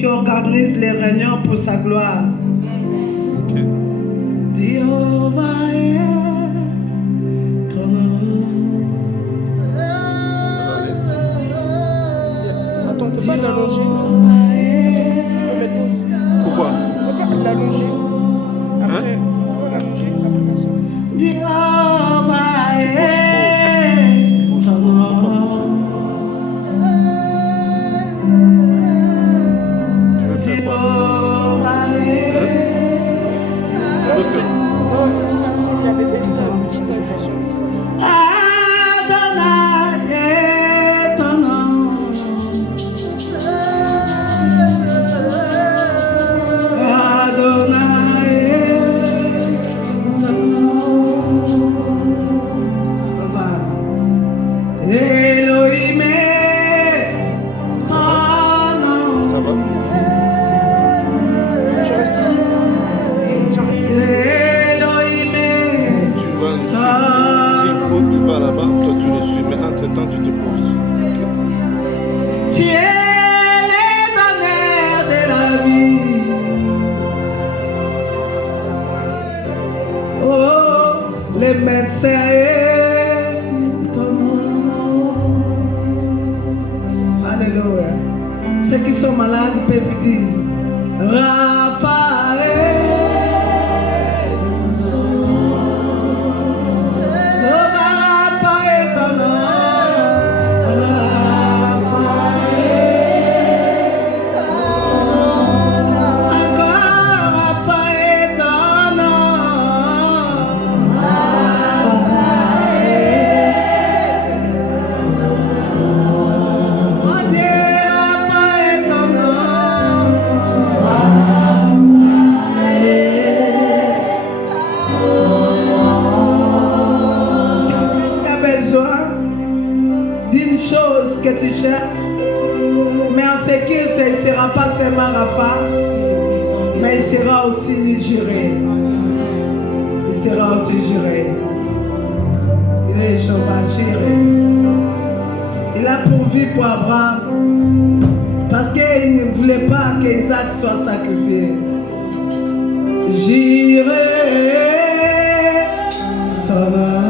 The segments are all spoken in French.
qui organise les réunions pour sa gloire. Jéhovah est ton nom. Attends, on peut pas l'allonger. Pourquoi? On peut pas l'allonger. Après, on peut l'allonger après comme ça. Jéhovah est ton nom. Jéhovah est Adonai est ton nom. Adonai est ton nom. Elohim est ton nom. Ça va? Elohim est Tu vas le suivre. Si Paul il va là-bas, toi tu le suis, mais entre-temps tu te poses. Tu es l'éternel de la vie. Oh, les médecins et ton nom. Alléluia. Ceux qui sont malades peuvent dire Raphaël. Raphaël, ton nom. D'une chose que tu cherches, mais en sécurité, il ne sera pas seulement Rapha, mais il sera aussi juré. Il sera aussi juré. Il est Jéhovah juré. Il a pourvu pour Abraham parce qu'il ne voulait pas qu'Isaac soit sacrifié. J'irai son nom.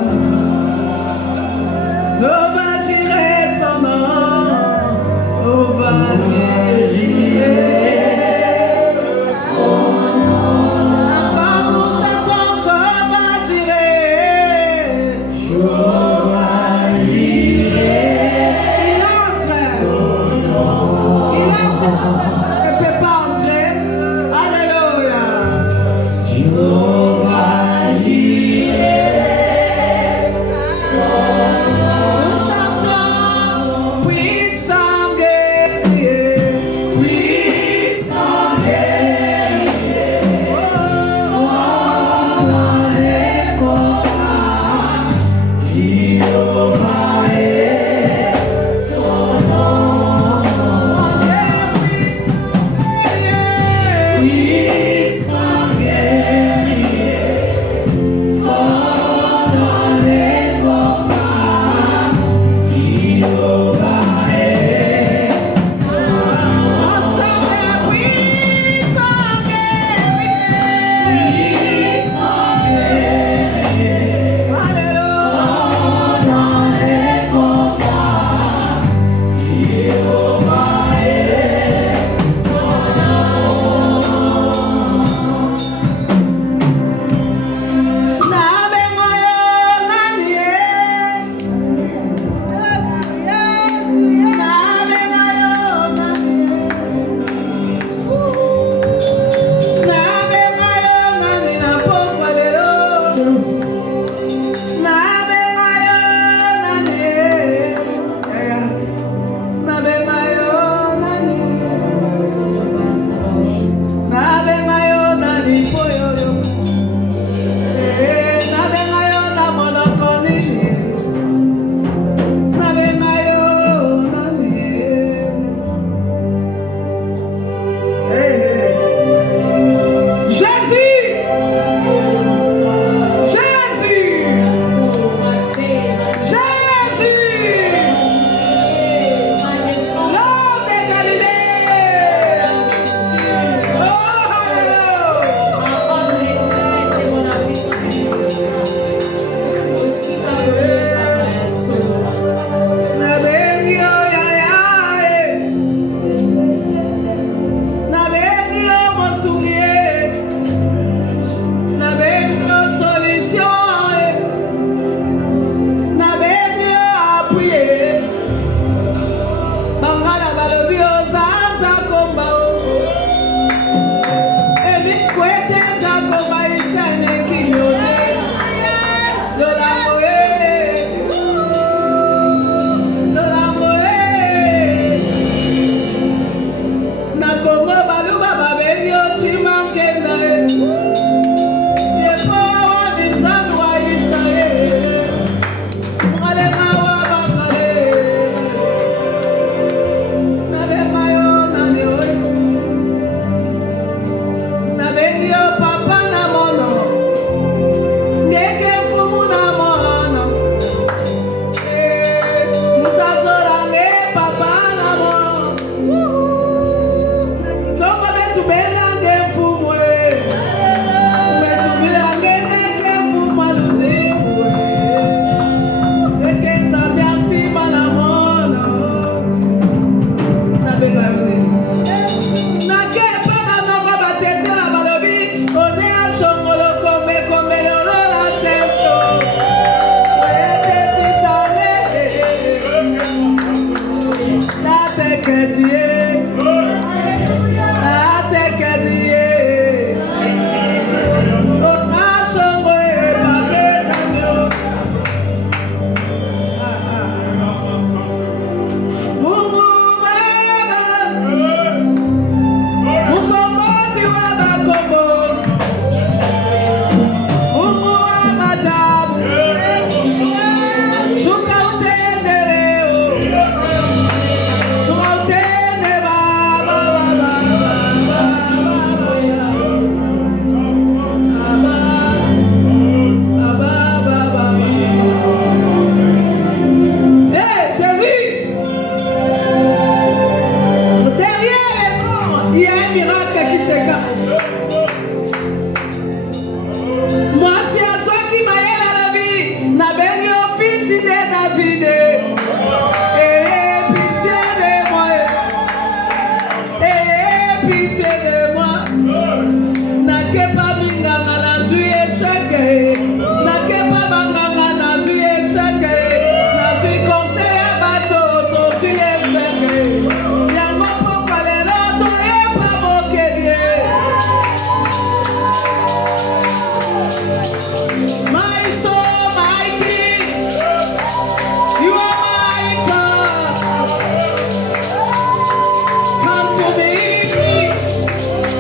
On va gérer son nom. On va gérer son nom. Quand nous chantons, on va gérer. On va gérer. Il entre. Il entre. Il ne peut pas entrer. Alléluia. On va gérer. Puissant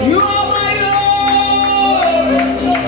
You are my Lord.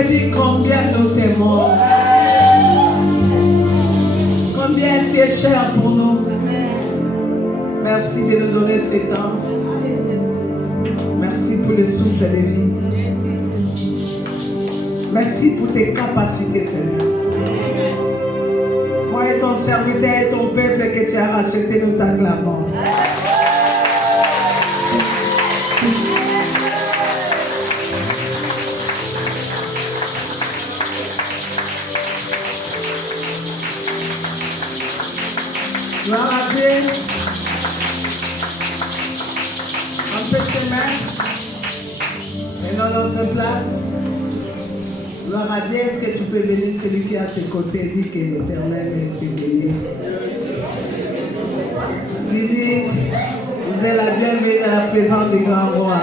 te dis combien nous t'aimons. Combien tu es cher pour nous. Merci de nous donner ces temps. Merci pour le souffle de vie. Merci pour tes capacités, Seigneur. Moi et ton serviteur et ton peuple que tu as racheté, nous t'acclamons. Gloire à Dieu. Un peu de main. Et dans notre place. Gloire à Dieu. Est-ce que tu peux bénir celui qui est à tes côtés? Dis que l'Éternel est béni. Dis-lui, vous êtes la bienvenue à la présence du grand roi.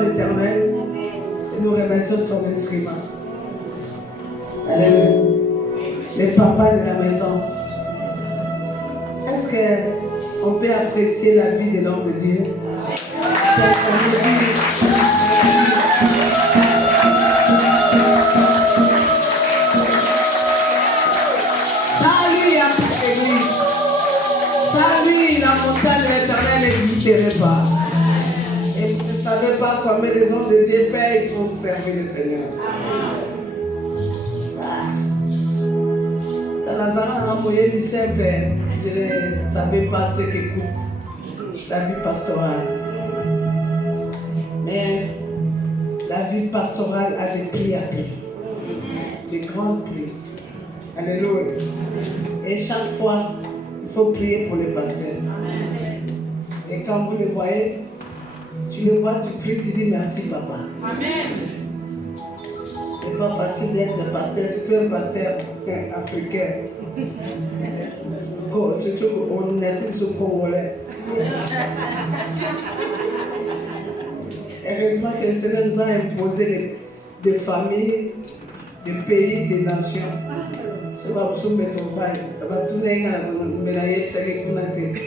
L'Éternel et nous remercions son instrument. Alléluia. Les papas de la maison. Est-ce qu'on peut apprécier la vie de l'homme de Dieu? Salut à toute l'église. Salut, la montagne de l'Éternel n'existerait pas. Et vous ne savez pas combien les hommes de Dieu payent pour servir le Seigneur. Dans la zone à envoyer du Saint-Père, je ne savais pas ce qu'écoute la vie pastorale. Mais la vie pastorale a des prix à payer. Des grands prix. Alléluia. Et chaque fois, il faut prier pour les pasteurs. Et quand vous les voyez, tu le vois, tu pries, tu dis merci papa. Amen. C'est pas facile d'être pasteur, c'est qu'un pasteur africain. Surtout qu'on est sur Congolais. Heureusement que le Seigneur nous a imposé des familles, des pays, des nations. Je vais vous soumettre au bail. Je vais tout dire à vous mélanger, c'est que vous n'avez pas.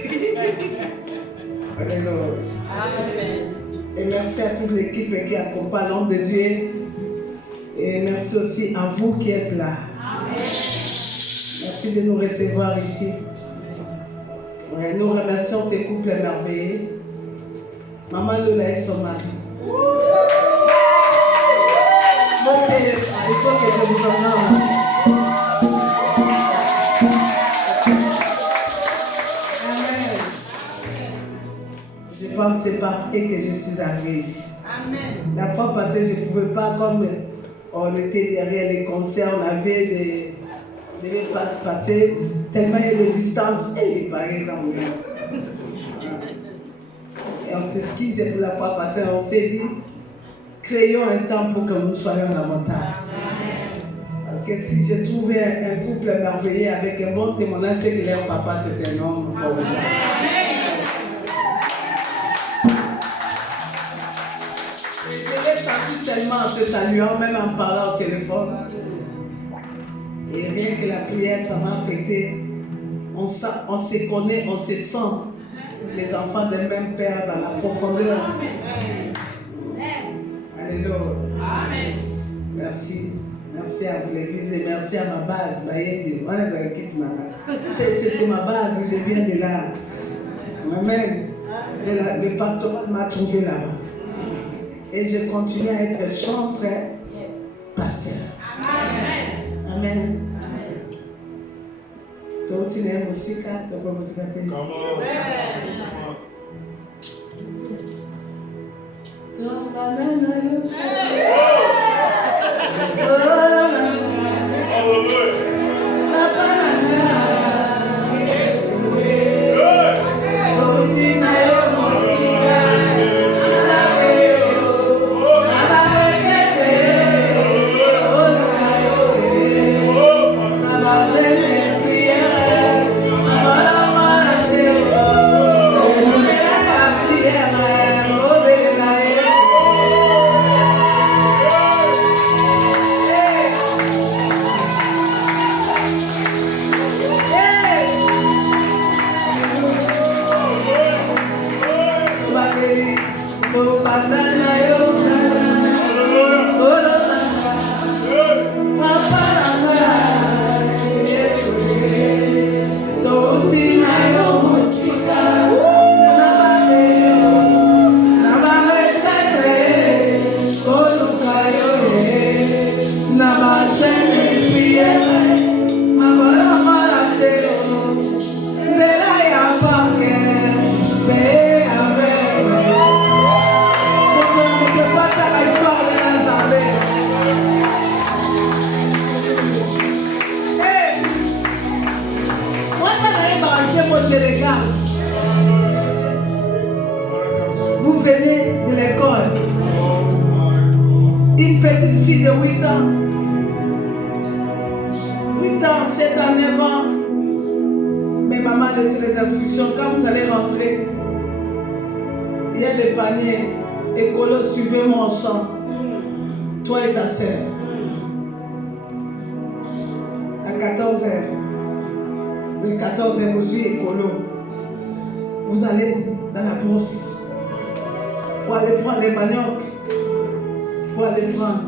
Amen. Et merci à toute l'équipe qui accompagne l'homme de Dieu. Et merci aussi à vous qui êtes là. Amen. Merci de nous recevoir ici. Ouais, nous remercions ces couples merveilleux. Maman Lola et son mari. Montez les bras, il faut que je vous emmène. Je pensais pas et que je suis arrivée ici. Amen. La fois passée, je ne pouvais pas, comme on était derrière les concerts, on avait des pas passer, tellement il y a des distances et par exemple. Et on s'excuse et pour la fois passée, on s'est dit, créons un temps pour que nous soyons à la montagne. Parce que si j'ai trouvé un couple merveilleux avec un bon témoignage, c'est que leur papa c'est un homme formidable. Tellement en se saluant, même en parlant au téléphone. Et rien que la prière, ça m'a affecté. On se connaît, on se sent les enfants d'un même père dans la profondeur. Alléluia. Amen. Merci. Merci à vous l'église et merci à ma base. C'est ma base, je viens de là. Amen. Le pastorat m'a trouvé là-bas. Et je continue à être chanteur, pasteur. Amen. Amen. Toi, tu aimes aussi, tu peux me dire. Vous venez de l'école. Une petite fille de 8 ans. 8 ans, 7 ans, 9 ans. Mais maman laisse les instructions. Quand vous allez rentrer, il y a des paniers. Écolo, suivez mon champ. Toi et ta sœur. À 14h. De 14h aux yeux écolo. Vous allez dans la brousse. Pour aller prendre les maniocs. Pour aller prendre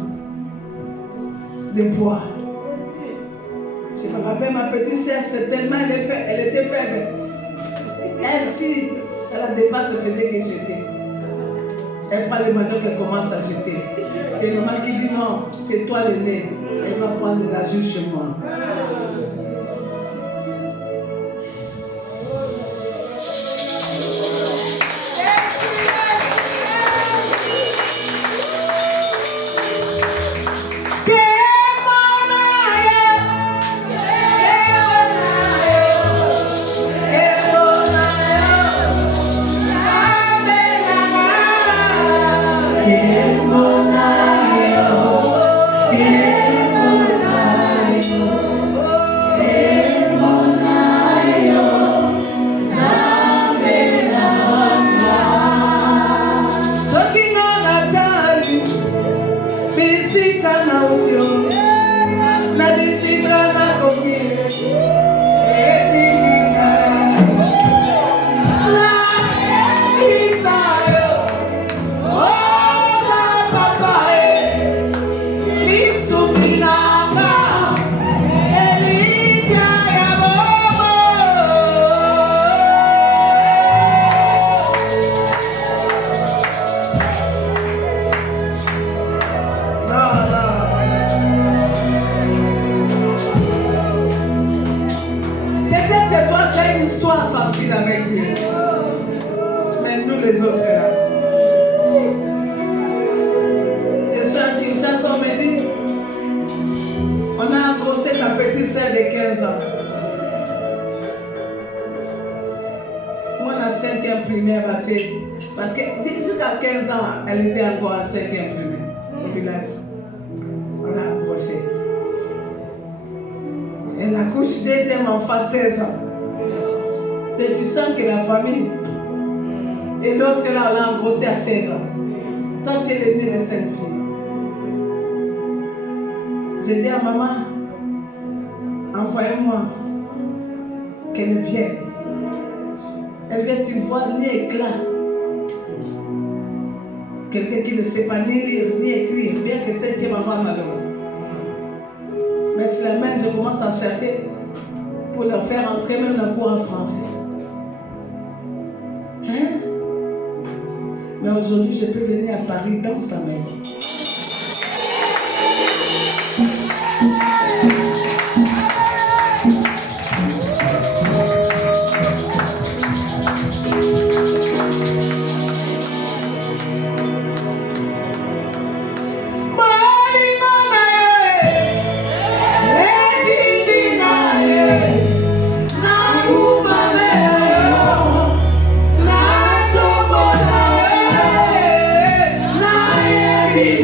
les bois. Je me rappelle, ma petite sœur, c'est tellement elle était faible. Elle, si ça la dépasse, elle faisait que jeter. Elle prend les maniocs, elle commence à jeter. Et maman qui dit non, c'est toi l'aîné. Elle va prendre de la juge chez moi. Parce que jusqu'à 15 ans, elle était encore à 5e primaire au village. On a accroché. Elle accouche 2e enfant, 16 ans. Et tu sens que la famille. Et l'autre là, on l'a engrossé à 16 ans. Toi, tu es l'aîné des 5 filles. J'ai dit à maman, envoyez-moi qu'elle vienne. Elle vient, tu vois, ni éclat. Quelqu'un qui ne sait pas ni lire, ni écrire, bien que c'est que maman m'a donné. Mais tu la mets, je commence à chercher pour leur faire entrer même la cour en français. Hein? Mais aujourd'hui, je peux venir à Paris dans sa maison. Peace.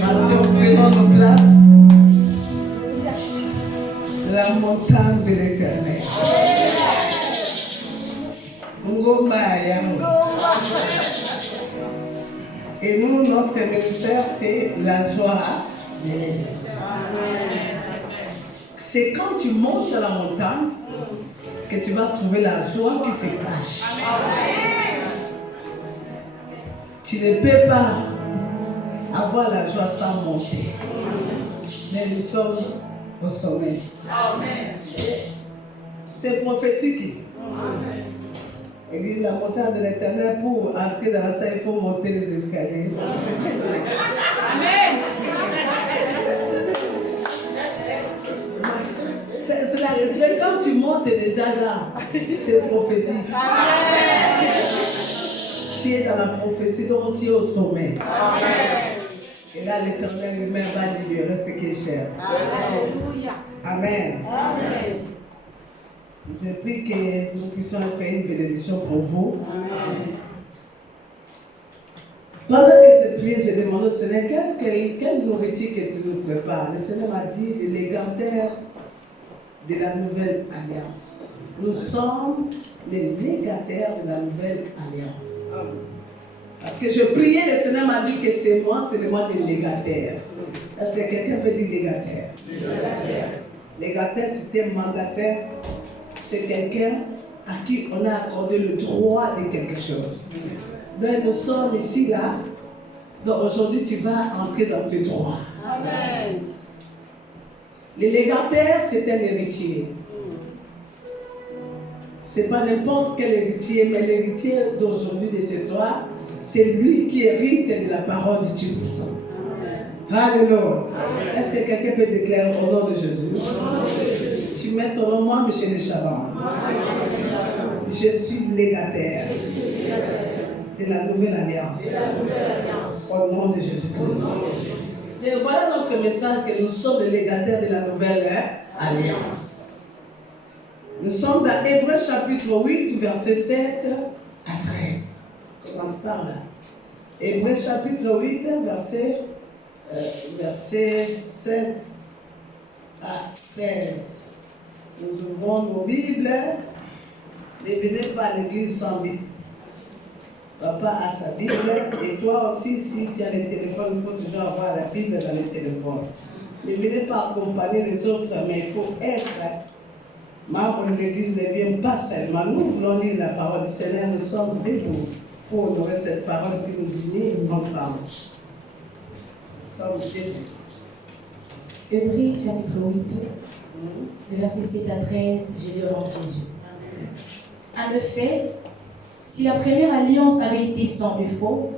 l'adoration, prenons nos places. La montagne de l'Éternel. Et nous, notre ministère, c'est la joie de l'Éternel. C'est quand tu montes sur la montagne que tu vas trouver la joie qui se cache. Tu ne peux pas avoir la joie sans monter. Mais nous sommes au sommet. C'est prophétique. Il dit la montagne de l'Éternel, pour entrer dans la salle, il faut monter les escaliers. Amen. C'est quand tu montes déjà là, c'est prophétique. Amen. Tu es dans la prophétie, donc tu es au sommet. Amen. Et là, l'Éternel lui-même va libérer ce qui est cher. Alléluia. Amen. Amen. Je prie que nous puissions être une bénédiction pour vous. Amen. Pendant que je priais, je demandais au Seigneur, quelle nourriture que tu nous prépares? Le Seigneur m'a dit, les légataires de la nouvelle alliance. Nous sommes les légataires de la nouvelle alliance. Parce que je priais, le Seigneur m'a dit que c'est le mois des légataires. Est-ce que quelqu'un peut dire légataire? Légataire, c'est un mandataire. C'est quelqu'un à qui on a accordé le droit de quelque chose. Donc nous sommes ici, là. Donc aujourd'hui, tu vas entrer dans tes droits. Amen. Le légataire, c'est un héritier. Ce n'est pas n'importe quel héritier, mais l'héritier d'aujourd'hui, de ce soir, c'est lui qui hérite de la parole de Dieu. Alléluia. Est-ce que quelqu'un peut déclarer au nom de Jésus? Tu mets ton nom, moi, Michel Chaban. Je suis légataire de la nouvelle alliance. Au nom de Jésus-Christ. Et voilà notre message, que nous sommes les légataires de la nouvelle alliance. Nous sommes dans Hébreux chapitre 8, verset 7 à 13. On commence par là. Hébreux chapitre 8, verset 7 à 13. Nous ouvrons nos Bibles. Ne venez pas à l'église sans Bible. Papa a sa Bible. Et toi aussi, si tu as le téléphone, il faut toujours avoir la Bible dans le téléphone. Ne venez pas accompagner les autres, mais il faut être membre de l'église. Ne viens pas seulement. Nous voulons lire la parole du Seigneur. Nous sommes debout pour honorer cette parole qui nous unit ensemble. Nous sommes debout. Hébreux chapitre 8, le verset 7 à 13, je lis au nom de Jésus. En effet, si la première alliance avait été sans défaut,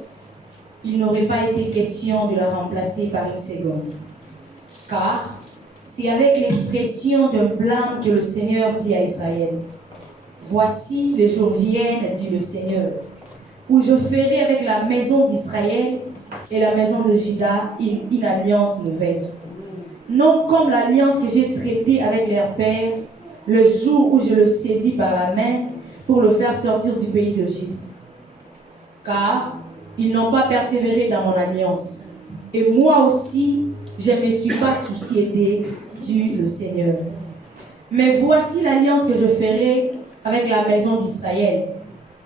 il n'aurait pas été question de la remplacer par une seconde. Car c'est avec l'expression d'un blâme que le Seigneur dit à Israël, « Voici, les jours viennent, dit le Seigneur, où je ferai avec la maison d'Israël et la maison de Juda une alliance nouvelle. Non comme l'alliance que j'ai traitée avec leur père, le jour où je le saisis par la main pour le faire sortir du pays d'Égypte. Car ils n'ont pas persévéré dans mon alliance. Et moi aussi, je ne me suis pas soucié d'eux, dit le Seigneur. Mais voici l'alliance que je ferai avec la maison d'Israël.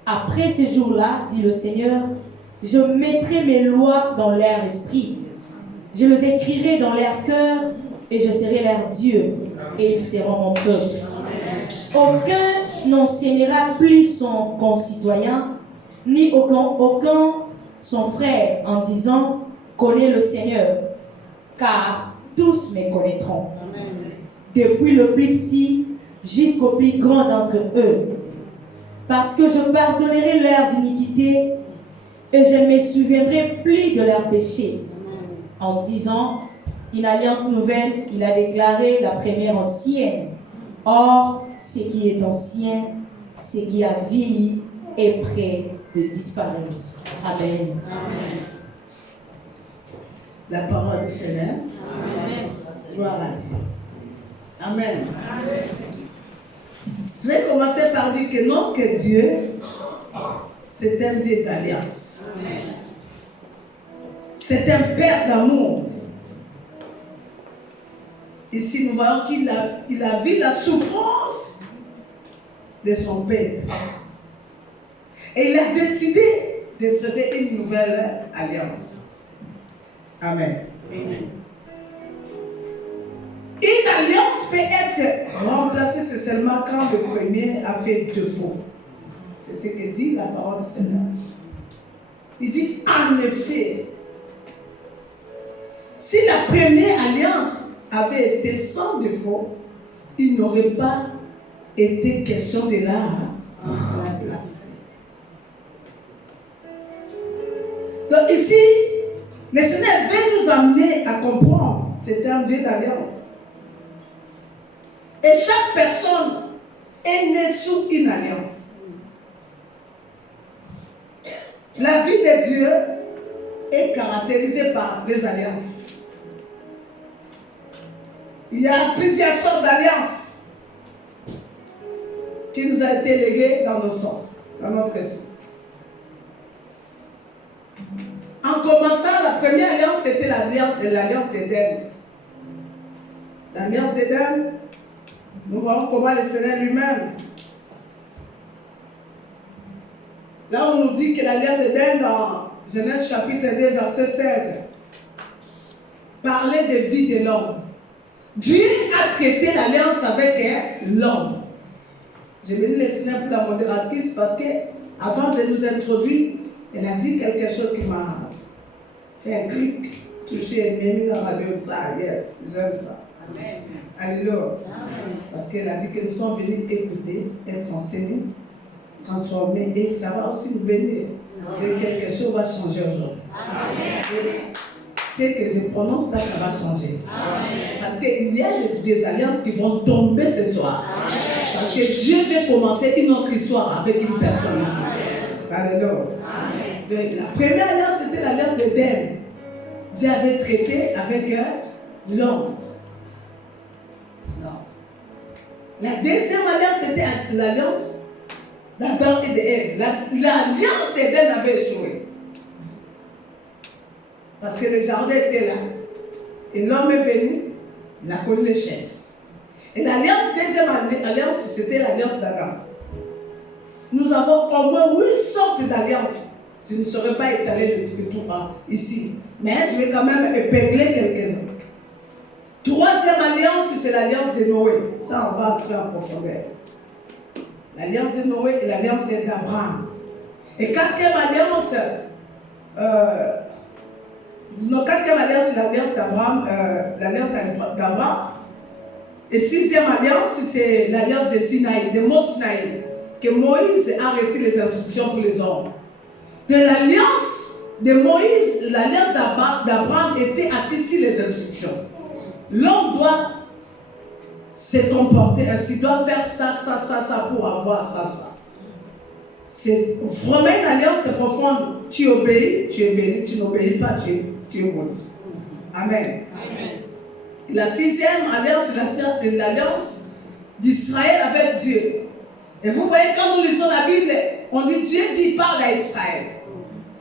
Après ce jour-là, dit le Seigneur, je mettrai mes lois dans leur esprit. Je les écrirai dans leur cœur et je serai leur Dieu et ils seront mon peuple. Aucun n'enseignera plus son concitoyen, ni aucun son frère en disant « Connais le Seigneur », car tous me connaîtront. Depuis le plus petit jusqu'au plus grand d'entre eux. Parce que je pardonnerai leurs iniquités et je ne me souviendrai plus de leurs péchés. En disant une alliance nouvelle, il a déclaré la première ancienne. Or, ce qui est ancien, ce qui a vieilli, est prêt de disparaître. Amen. Amen. La parole du Seigneur. Amen. Gloire à Dieu. Amen. Amen. Je vais commencer par dire que notre Dieu, c'est un Dieu d'alliance. C'est un Père d'amour. Ici, nous voyons qu'il a vu la souffrance de son père. Et il a décidé de traiter une nouvelle alliance. Amen. Amen. Une alliance peut être remplacée seulement quand le premier a fait défaut. C'est ce que dit la parole du Seigneur. Il dit, en effet, si la première alliance avait été sans défaut, il n'aurait pas été question de la remplacer. Donc ici, le Seigneur veut nous amener à comprendre, c'est un Dieu d'alliance. Et chaque personne est née sous une alliance. La vie de Dieu est caractérisée par les alliances. Il y a plusieurs sortes d'alliances qui nous ont été léguées dans nos sangs, dans notre sang. En commençant, la première alliance, c'était l'alliance d'Éden. L'alliance d'Éden, nous voyons comment le Seigneur lui-même. Là, on nous dit que l'alliance d'Éden, dans Genèse chapitre 2, verset 16, parlait de vie de l'homme. Dieu a traité l'alliance avec l'homme. Je vais le Seigneur pour la modératrice parce que, avant de nous introduire, elle a dit quelque chose qui m'a fait un clic, touché, mis dans la radio. Ça, yes, j'aime ça. Amen. Alléluia. Amen. Parce qu'elle a dit que nous sommes venus écouter, être enseignés, transformer, et ça va aussi nous bénir. Et quelque chose va changer aujourd'hui. Ce que je prononce là, ça va changer. Amen. Parce qu'il y a des alliances qui vont tomber ce soir. Amen. Parce que Dieu veut commencer une autre histoire avec une personne ici. Alléluia. La première alliance, c'était l'alliance d'Éden. Dieu avait traité avec l'homme. La deuxième alliance, c'était l'alliance d'Adam et d'Ève. L'alliance d'Éden avait échoué. Parce que le jardin était là. Et l'homme est venu, il a connu les chefs. Et l'alliance, deuxième alliance, c'était l'alliance d'Adam. Nous avons au moins 8 sortes d'alliances. Je ne saurais pas étaler le tout ici. Mais je vais quand même épingler quelques-uns. Troisième alliance, c'est l'alliance de Noé. Ça, on va entrer en profondeur. L'alliance de Noé et l'alliance d'Abraham. Et quatrième alliance, quatrième alliance, c'est l'alliance d'Abraham. Et sixième alliance, c'est l'alliance de Sinaï, de Mont Sinaï, que Moïse a reçu les instructions pour les hommes. De l'alliance de Moïse, l'alliance d'Abraham était assise sur les instructions. L'homme doit se comporter ainsi, doit faire ça pour avoir ça. C'est vraiment une alliance profonde. Tu obéis, tu es béni, tu n'obéis pas, tu es maudit. Amen. Amen. La sixième alliance, c'est l'alliance d'Israël avec Dieu. Et vous voyez, quand nous lisons la Bible, on dit Dieu dit parle à Israël.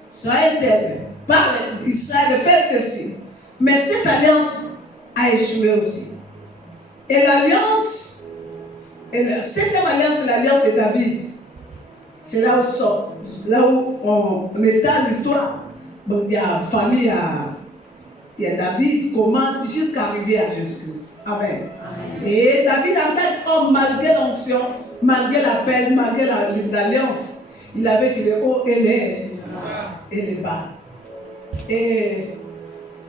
Soyez tels, parle à Israël, faites ceci. Mais cette alliance a échoué aussi. Et l'alliance, la septième alliance, c'est l'alliance de David. C'est là où on étale l'histoire. Donc il y a famille, il y a David, comment jusqu'à arriver à Jésus-Christ. Amen. Amen. Et David, en tant qu'homme, malgré l'onction, malgré l'appel, malgré l'alliance, il avait les hauts et les bas. Et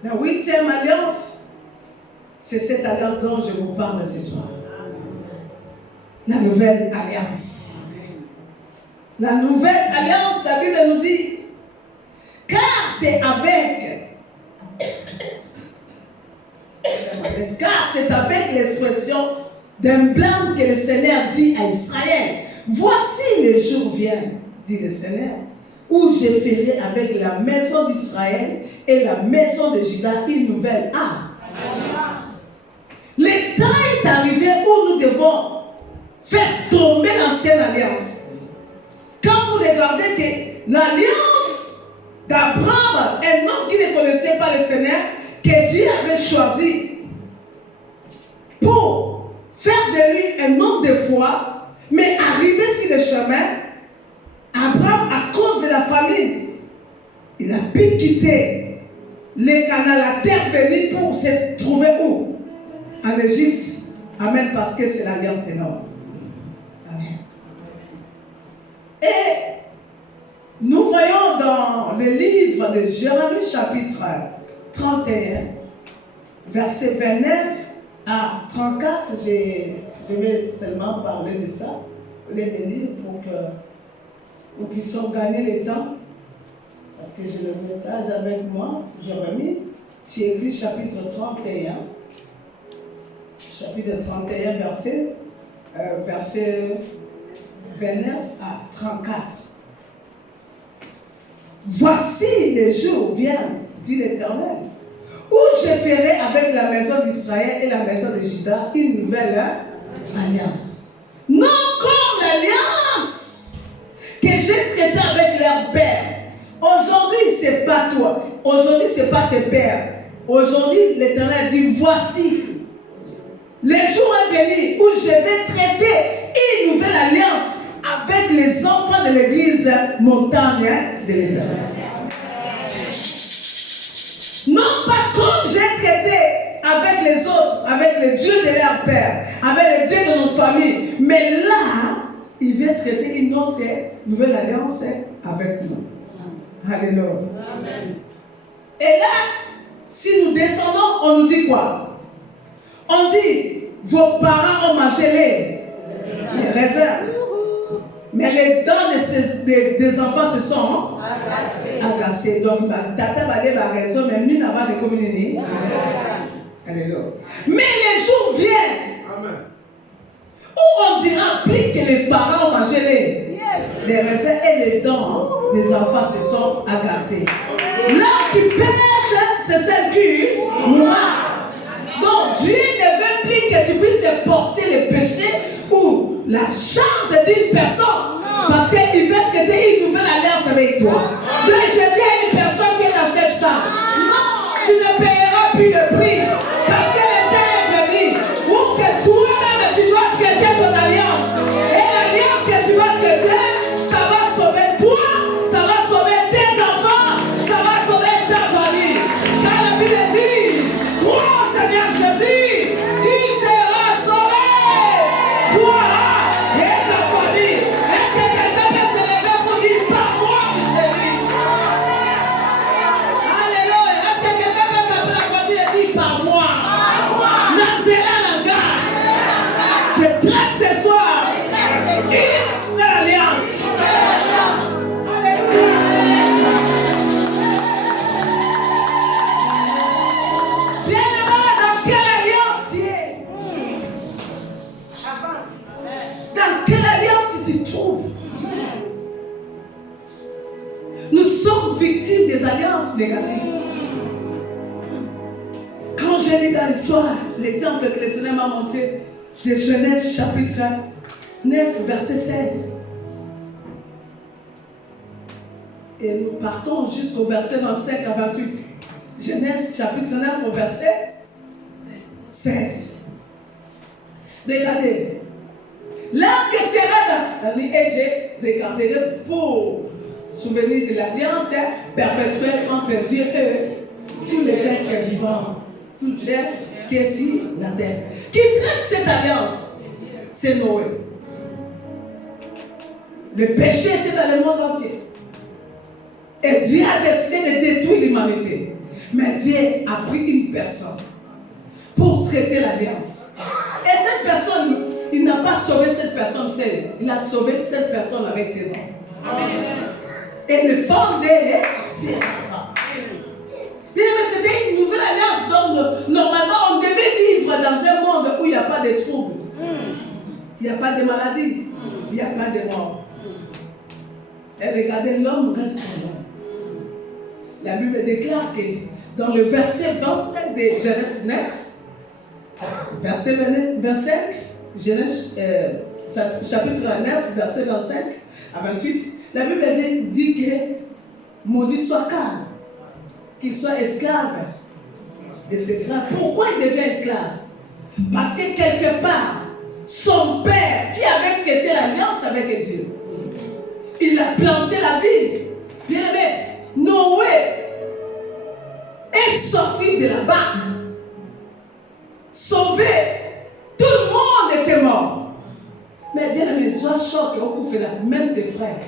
la huitième alliance, c'est cette alliance dont je vous parle ce soir. La nouvelle alliance. La nouvelle alliance, la Bible nous dit, car c'est avec l'expression d'un blanc que le Seigneur dit à Israël, voici les jours viennent, dit le Seigneur, où je ferai avec la maison d'Israël et la maison de Juda une nouvelle alliance. Le temps est arrivé où nous devons faire tomber l'ancienne alliance. Quand vous regardez que l'alliance d'Abraham, un homme qui ne connaissait pas le Seigneur, que Dieu avait choisi pour faire de lui un homme de foi, mais arrivé sur le chemin, Abraham, à cause de la famine, il a pu quitter le Canaan, la terre bénie, pour se trouver où? En Égypte. Amen, parce que c'est l'alliance énorme. Amen. Et nous voyons dans le livre de Jérémie chapitre 31, verset 29 à 34, je vais seulement parler de ça, les lire pour que nous puissions gagner le temps, parce que j'ai le message avec moi, Jérémie, Thierry chapitre 31, verset 29 à 34. Voici les jours viennent, dit l'Éternel, où je ferai avec la maison d'Israël et la maison de Juda une nouvelle alliance. Non comme l'alliance que j'ai traitée avec leur père. Aujourd'hui, ce n'est pas toi. Aujourd'hui, ce n'est pas tes pères. Aujourd'hui, l'Éternel dit, voici, le jour est venu où je vais traiter une nouvelle alliance avec les enfants de l'église montagne de l'Éternel. Non pas comme j'ai traité avec les autres, avec les dieux de leur père, avec les dieux de notre famille, mais là, il veut traiter une autre nouvelle alliance avec nous. Alléluia. Amen. Et là, si nous descendons, on nous dit quoi? On dit, vos parents ont mangé les raisins. Mais les dents des enfants se sont agacées. Donc, tata va dire la raison, mais nous n'avons pas de communiquer. Alléluia. Mais les jours viennent où on dira plus que les parents ont mangé les raisins et les dents des enfants se sont agacées. L'homme qui pêche, c'est celle qui mourra. Donc, Dieu ne veut plus que tu puisses porter le péché ou la charge d'une personne. Parce qu'il veut traiter une nouvelle alliance avec toi. Donc, je dis à une personne qui est dans cette salle, non, tu ne payeras plus le prix. Parce que le temps est venu où que toi-même tu dois traiter ton alliance. Et l'alliance que tu vas traiter, ça va sauver toi, ça va sauver tes enfants, ça va sauver ta famille. Car la Bible dit, crois Seigneur Jésus, tu seras sauvé. Toi et ta famille. Est-ce que quelqu'un peut se lever pour dire par moi, Jésus? Alléluia. Est-ce que quelqu'un peut taper la voiture et dire par moi? Nazéla Langa. Je traite ce soir une alliance. Bien-aimé, dans quelle alliance tu es? Dans quelle alliance tu te trouves? Nous sommes victimes des alliances négatives. Quand j'ai lu dans l'histoire, l'exemple que le Seigneur m'a montré de Genèse chapitre 9, verset 16. Et nous partons jusqu'au verset 25 à 28. Genèse chapitre 9 au verset 16. Regardez. L'homme que sera dans et je regarderai pour souvenir de l'alliance perpétuelle entre Dieu et tous les êtres vivants. Tout cher qui est sur la terre. Qui traite cette alliance? C'est Noé. Le péché était dans le monde entier. Et Dieu a décidé de détruire l'humanité. Mais Dieu a pris une personne pour traiter l'alliance. Et cette personne, il n'a pas sauvé cette personne seule. Il a sauvé cette personne avec ses enfants. Amen. Et le fondé ses enfants. Bien, mais c'était une nouvelle alliance. Donc, normalement, on devait vivre dans un monde où il n'y a pas de troubles. Il n'y a pas de maladie. Il n'y a pas de mort. Et regardez, l'homme reste l'homme. La Bible déclare que dans le verset 25 de Genèse 9, verset 25, Genèse chapitre 9, verset 25 à 28, la Bible dit que maudit soit calme, qu'il soit esclave de ses frères. Pourquoi il devient esclave? Parce que quelque part, son père qui avait traité l'alliance avec Dieu, il a planté la ville. Bien aimé, Noé est sorti de la barque, sauvé. Tout le monde était mort. Mais bien aimé, sois choqué au coup là, même tes frères,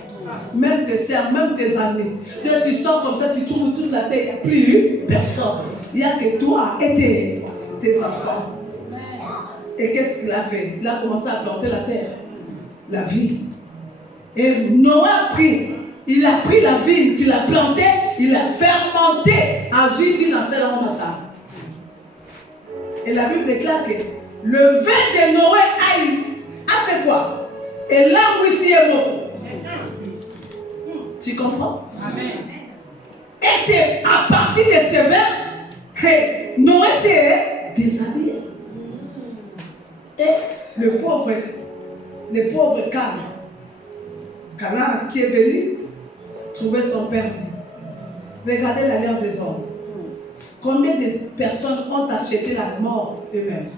même tes sœurs, même tes amis. Quand tu sors comme ça, tu trouves toute la terre, il n'y a plus personne. Il n'y a que toi et tes enfants. Et qu'est-ce qu'il a fait? Il a commencé à planter la terre, la vie. Et Noé il a pris la vigne qu'il a plantée, il a fermenté à Zuivi dans cette ambassade. Et la Bible déclare que le vin de Noé a fait quoi? Et là où ici est mort. Tu comprends? Amen. Et c'est à partir de ce vin que Noé s'est déshabillé. Et le pauvre Cana qui est venu trouver son père. Regardez l'alliance des hommes. Combien de personnes ont acheté la mort eux-mêmes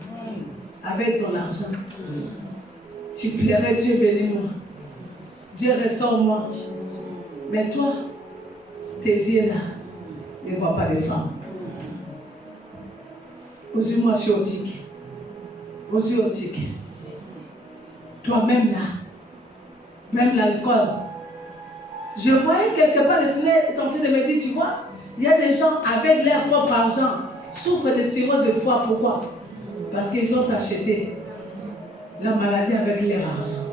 avec ton argent? Tu plairais, Dieu bénis-moi. Dieu restaure-moi. Mais toi, tes yeux là ne voient pas les femmes. Aux yeux moi chiotiques. Aux yeux otiques. Toi-même là, même l'alcool. Je voyais quelque part le Seigneur est en train de me dire, tu vois, il y a des gens avec leur propre argent souffrent de cirrhose de foie. Pourquoi? Parce qu'ils ont acheté la maladie avec leur argent.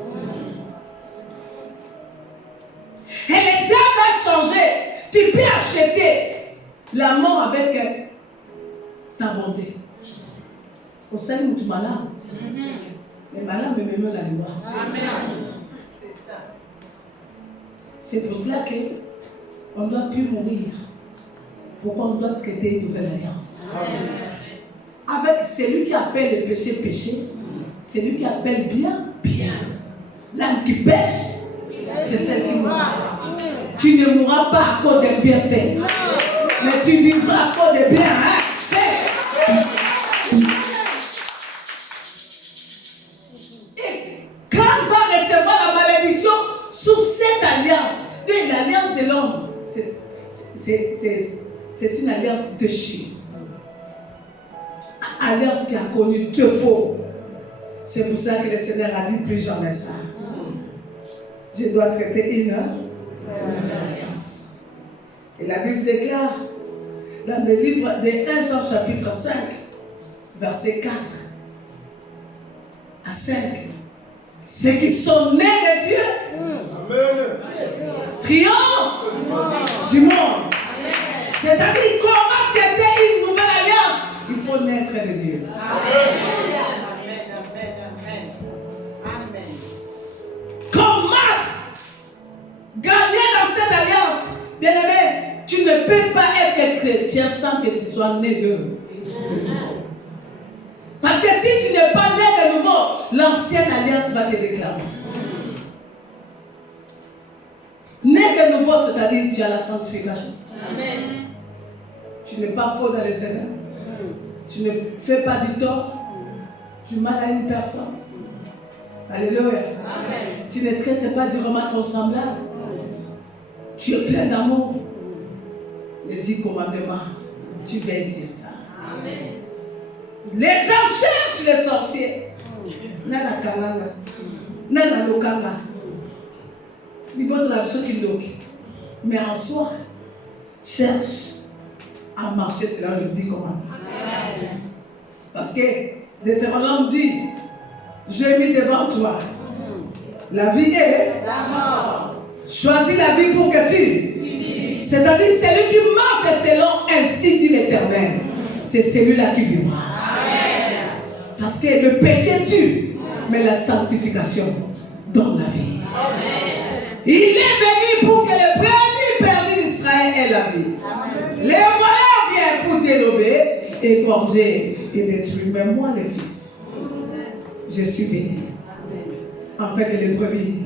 Et le diable a changé. Tu peux acheter la mort avec ta bonté. Au salut, tu es malade. Mais malade, mais même la loi. C'est pour cela qu'on ne doit plus mourir. Pourquoi on doit traiter une nouvelle alliance? Avec celui qui appelle le péché, péché. Celui qui appelle bien, bien. L'âme qui pêche, c'est celle qui mourra. Tu ne mourras pas à cause des bienfaits, mais tu vivras à cause des biens. Et quand on va recevoir la malédiction sous cette alliance, l'alliance de l'homme, c'est une alliance de chien. Alliance qui a connu deux faux. C'est pour ça que le Seigneur a dit plus jamais ça. Je dois traiter une alliance. Et la Bible déclare dans le livre de 1 Jean chapitre 5, verset 4 à 5. Ceux qui sont nés de Dieu triomphent du monde. C'est-à-dire comment traiter une nouvelle alliance? Il faut naître de Dieu. Comment gagner dans cette alliance? Bien-aimé, tu ne peux pas être chrétien sans que tu sois né de nouveau. Parce que si tu n'es pas né de nouveau, l'ancienne alliance va te réclamer. Né de nouveau, c'est-à-dire tu as la sanctification. Amen. Tu n'es pas faux dans les Seigneur. Tu ne fais pas du tort, du mal à une personne. Alléluia. Amen. Tu ne traites pas durement ton semblable. Tu es plein d'amour. Les 10 commandements, tu baises ça. Amen. Les gens cherchent les sorciers. Nana Kananga, Nana Lokanga. Ils vont la chose qui loque. Mais en soi, cherche à marcher selon le 10 commandements. Parce que Deutéronome dit, j'ai mis devant toi la vie et la mort. Choisis la vie pour que tu. C'est-à-dire celui qui marche selon ainsi dit l'Éternel. C'est celui-là qui vivra. Parce que le péché tue, mais la sanctification donne la vie. Il est venu pour que le premier perdu d'Israël ait la vie. Les voleurs viennent pour dérober, égorger et détruire. Mais moi, les fils, je suis venu afin que les brebis.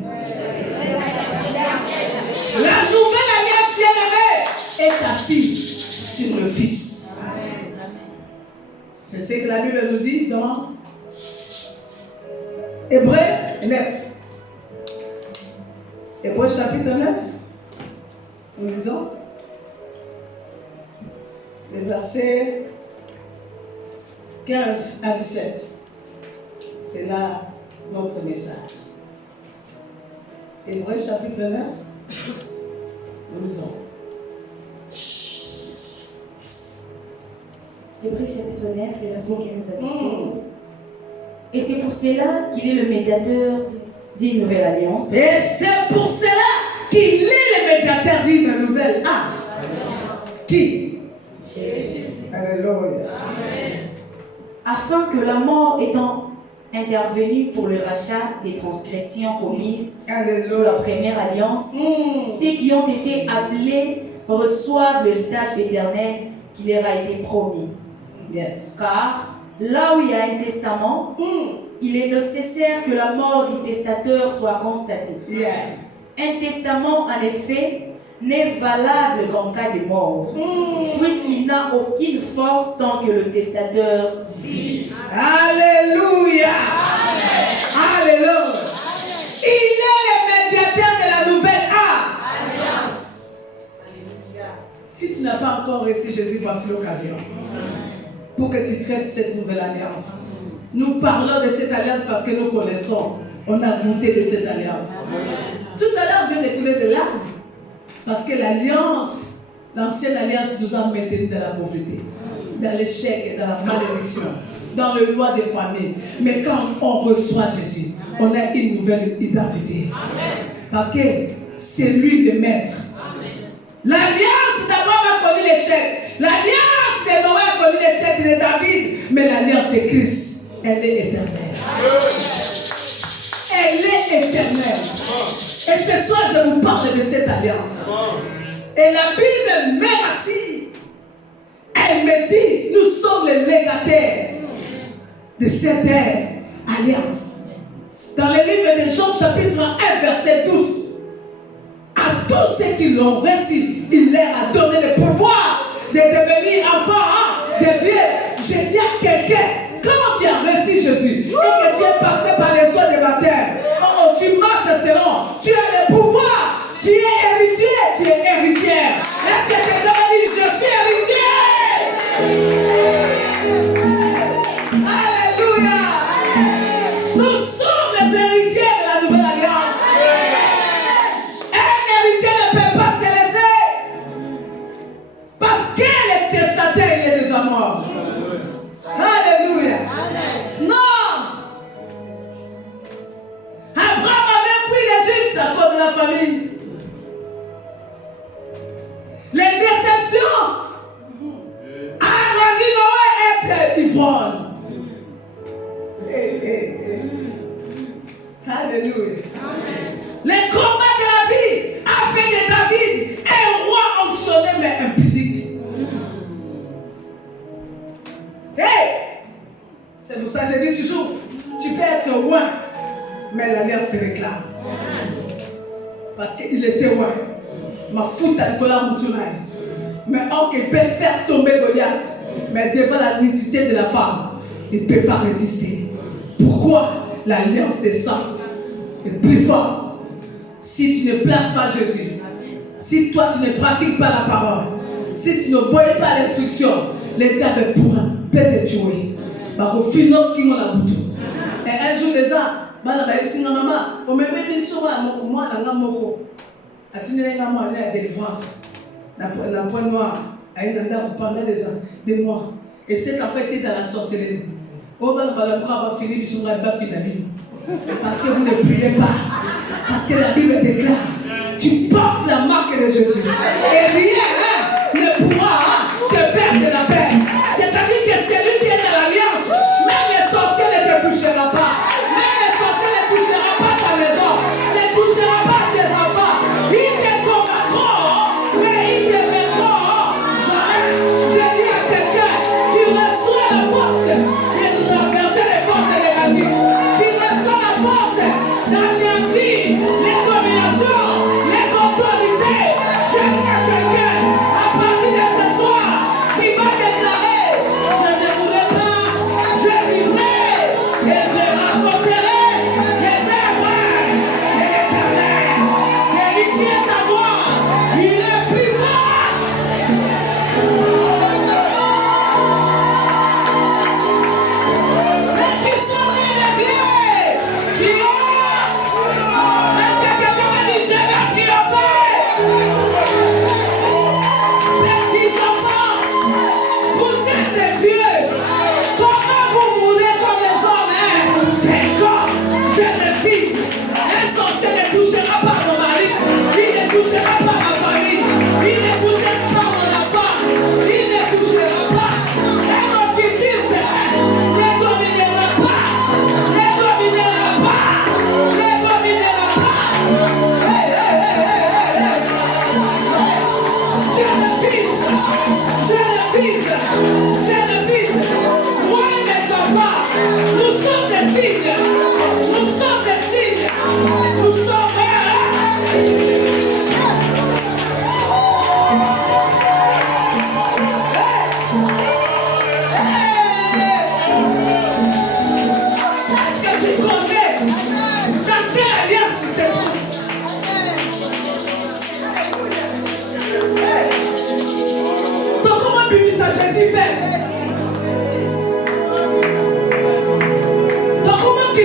La nouvelle alliance bien-aimée est assise sur le Fils. C'est ce que la Bible nous dit dans Hébreux 9. Hébreux chapitre 9. Nous lisons les versets 15 à 17. C'est là notre message. Hébreux chapitre 9. Nous lisons. Hébreux chapitre 9, les versets 15 à 17. Et c'est pour cela qu'il est le médiateur d'une nouvelle alliance. Et c'est pour cela qu'il est le médiateur d'une nouvelle alliance. Qui? Jésus. Alléluia. Afin que la mort étant intervenue pour le rachat des transgressions commises sous la première alliance, ceux qui ont été appelés reçoivent l'héritage éternel qui leur a été promis. Yes. Car là où il y a un testament, il est nécessaire que la mort du testateur soit constatée. Yeah. Un testament, en effet, n'est valable qu'en cas de mort, puisqu'il n'a aucune force tant que le testateur vit. Alléluia. Alléluia. Il est le médiateur de la nouvelle alliance. Si tu n'as pas encore reçu Jésus, voici l'occasion pour que tu traites cette nouvelle alliance. Nous parlons de cette alliance parce que nous connaissons. On a goûté de cette alliance. Tout à l'heure, on vient d'écouler de larmes. Parce que l'alliance, l'ancienne alliance nous a maintenus dans la pauvreté, dans l'échec, dans la malédiction, dans le loi des familles. Mais quand on reçoit Jésus, on a une nouvelle identité. Parce que c'est lui le maître. L'alliance d'Abraham a connu l'échec. L'alliance de Noé a connu l'échec de David. Mais l'alliance de Christ, elle est éternelle. Elle est éternelle. Et ce soir, je vous parle de cette alliance. Et la Bible, même assise, elle me dit, nous sommes les légataires de cette alliance. Dans le livre de Jean, chapitre 1, verset 12, à tous ceux qui l'ont reçu, il leur a donné le pouvoir de devenir enfants de Dieu. Je dis à quelqu'un, quand tu as reçu Jésus et que tu es passé par les eaux de baptême, tu marches selon, tu as le pouvoir, tu es héritier, tu es héritière. Est-ce que quelqu'un dit, je suis héritier? Alléluia. Nous sommes les héritiers de la nouvelle alliance. Un héritier ne peut pas se laisser parce que le testataire il est déjà mort. Alléluia. Non. Abraham avait fui l'Égypte à cause de la famine. Les déceptions a rendu Noé être ivrogne. Alléluia. Les combats de la vie a fait de David un roi onctionné mais impudique. C'est pour ça que je dis toujours, tu peux être roi, mais l'alliance te réclame. Parce qu'il était roi. Ma foute à Nicolas Moutouraï. Mais on peut faire tomber Goliath. Mais devant la nudité de la femme, il ne peut pas résister. Pourquoi? L'alliance des sangs est plus forte. Si tu ne places pas Jésus, si toi tu ne pratiques pas la parole, si tu ne bois pas l'instruction, les diables peut te tuer. Et un jour les gens, maman, on me met une sur moi, la délivrance. La pointe noire, pendant des mois. Et c'est qu'en fait, tu es dans la sorcellerie. Parce que vous ne priez pas. Parce que la Bible déclare, tu portes la marque de Jésus. Et rien ne pourra te faire de la paix. C'est-à-dire que celui qui est dans l'alliance, même les sorciers ne te touchera pas. Même les sorciers ne touchera pas ta maison. Ne touchera pas tes enfants. Ils te combattront, mais ils te verront jamais. Je dis à quelqu'un, tu reçois la force de traverser les forces négatives. Tu reçois la force d'anéantir les dominations, les autorités. Je dis à quelqu'un,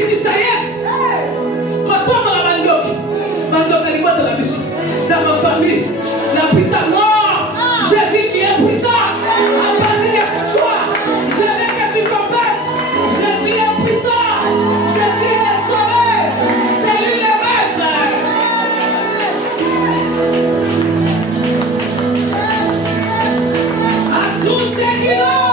dit ça y est. Quand on va à Mandoki est dans la mission. Dans ma famille, la puissance. Non, Jésus, tu es puissant. À partir de ce soir, je veux que tu confesses. Jésus est puissant. Jésus est sauvé. C'est lui le maître. À tous ceux qui l'ont.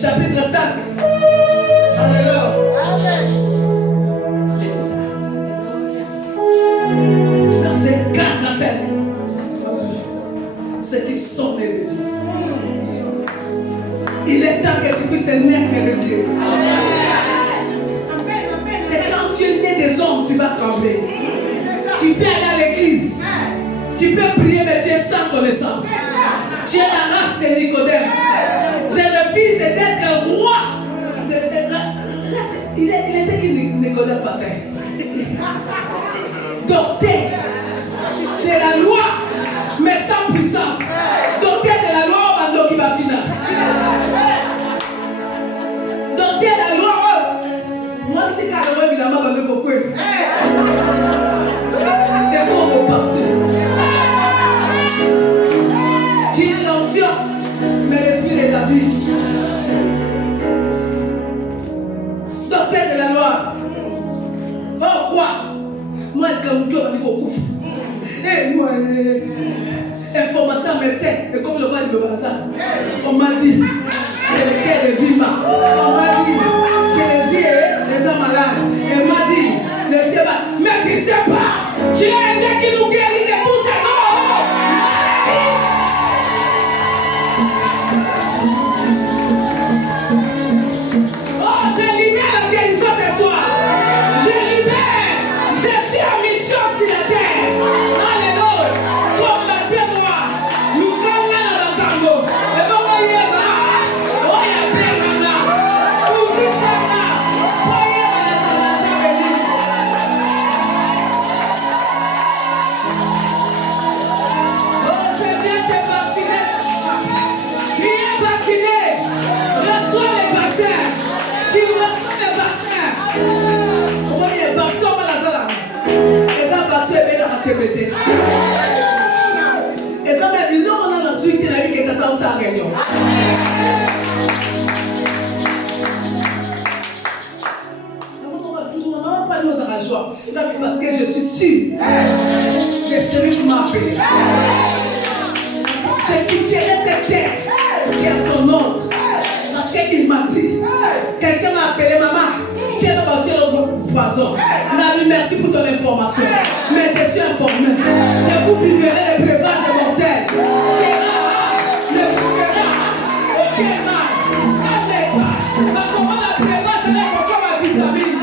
Chapitre 5. Alléluia. Verset 4 à 7. Ceux qui sont nés de Dieu. Il est temps que tu puisses naître de Dieu. C'est quand tu es né des hommes, tu vas trembler. Tu peux aller à l'église. Tu peux prier, mais tu es sans connaissance. Tu es la race de Nicodème. Je refuse d'être un roi. Il était qui Nicodème passait? Docteur de la loi, mais sans puissance. Docteur de la loi, on va dire va finir. Docteur de la loi, moi c'est carrément évidemment dans le beaucoup. C'est pour vous partir. Tu es l'enfant, mais l'esprit est ta vie. Docteur de la loi. Oh quoi? Moi, comme tu as dit beaucoup. Et moi, information médecin, et comme le roi de Baza, on m'a dit, c'est le cœur de Vima. On m'a dit, que les yeux, les hommes malades. Et on m'a dit, les yeux, mais tu sais pas, tu es un Dieu qui nous guérit de tout tes maux. Et ça m'a dit, on a dans suite, il a vu que t'attends ça à réunion. Maman, pas nous à la joie. Parce que je suis sûre que celui qui m'a appelé, c'est qui quitterait cette terre qui a son ordre. Parce qu'il m'a dit, quelqu'un m'a appelé maman, qui va partir au poison. Marie, merci pour ton information. Mais je suis informé que vous publierez les breuvages de mortels. C'est là, le breuvages, aucun mal. N'allez pas. Comment la breuvage, elle est comme ma vitamine.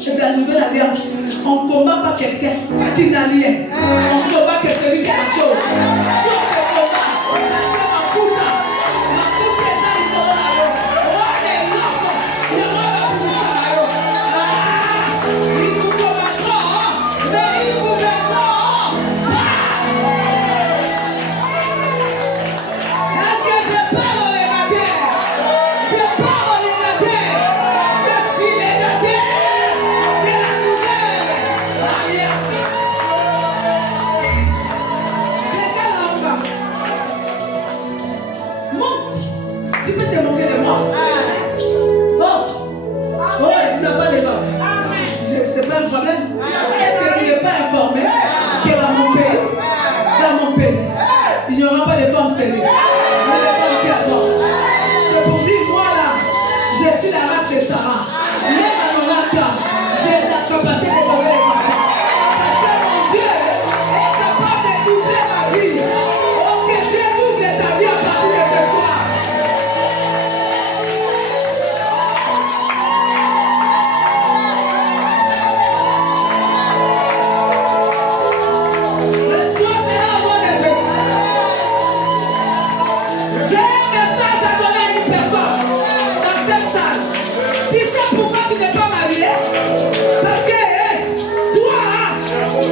De la nouvelle alliance, on ne combat pas quelqu'un qui n'a rien. On combat que celui qui a la chose. Si on fait combat, on va faire ma puta. Ma puta, ça, il faut là. On est loco. Il va la puta là. Ah, il vous combattra. Mais il vous verra. Ah,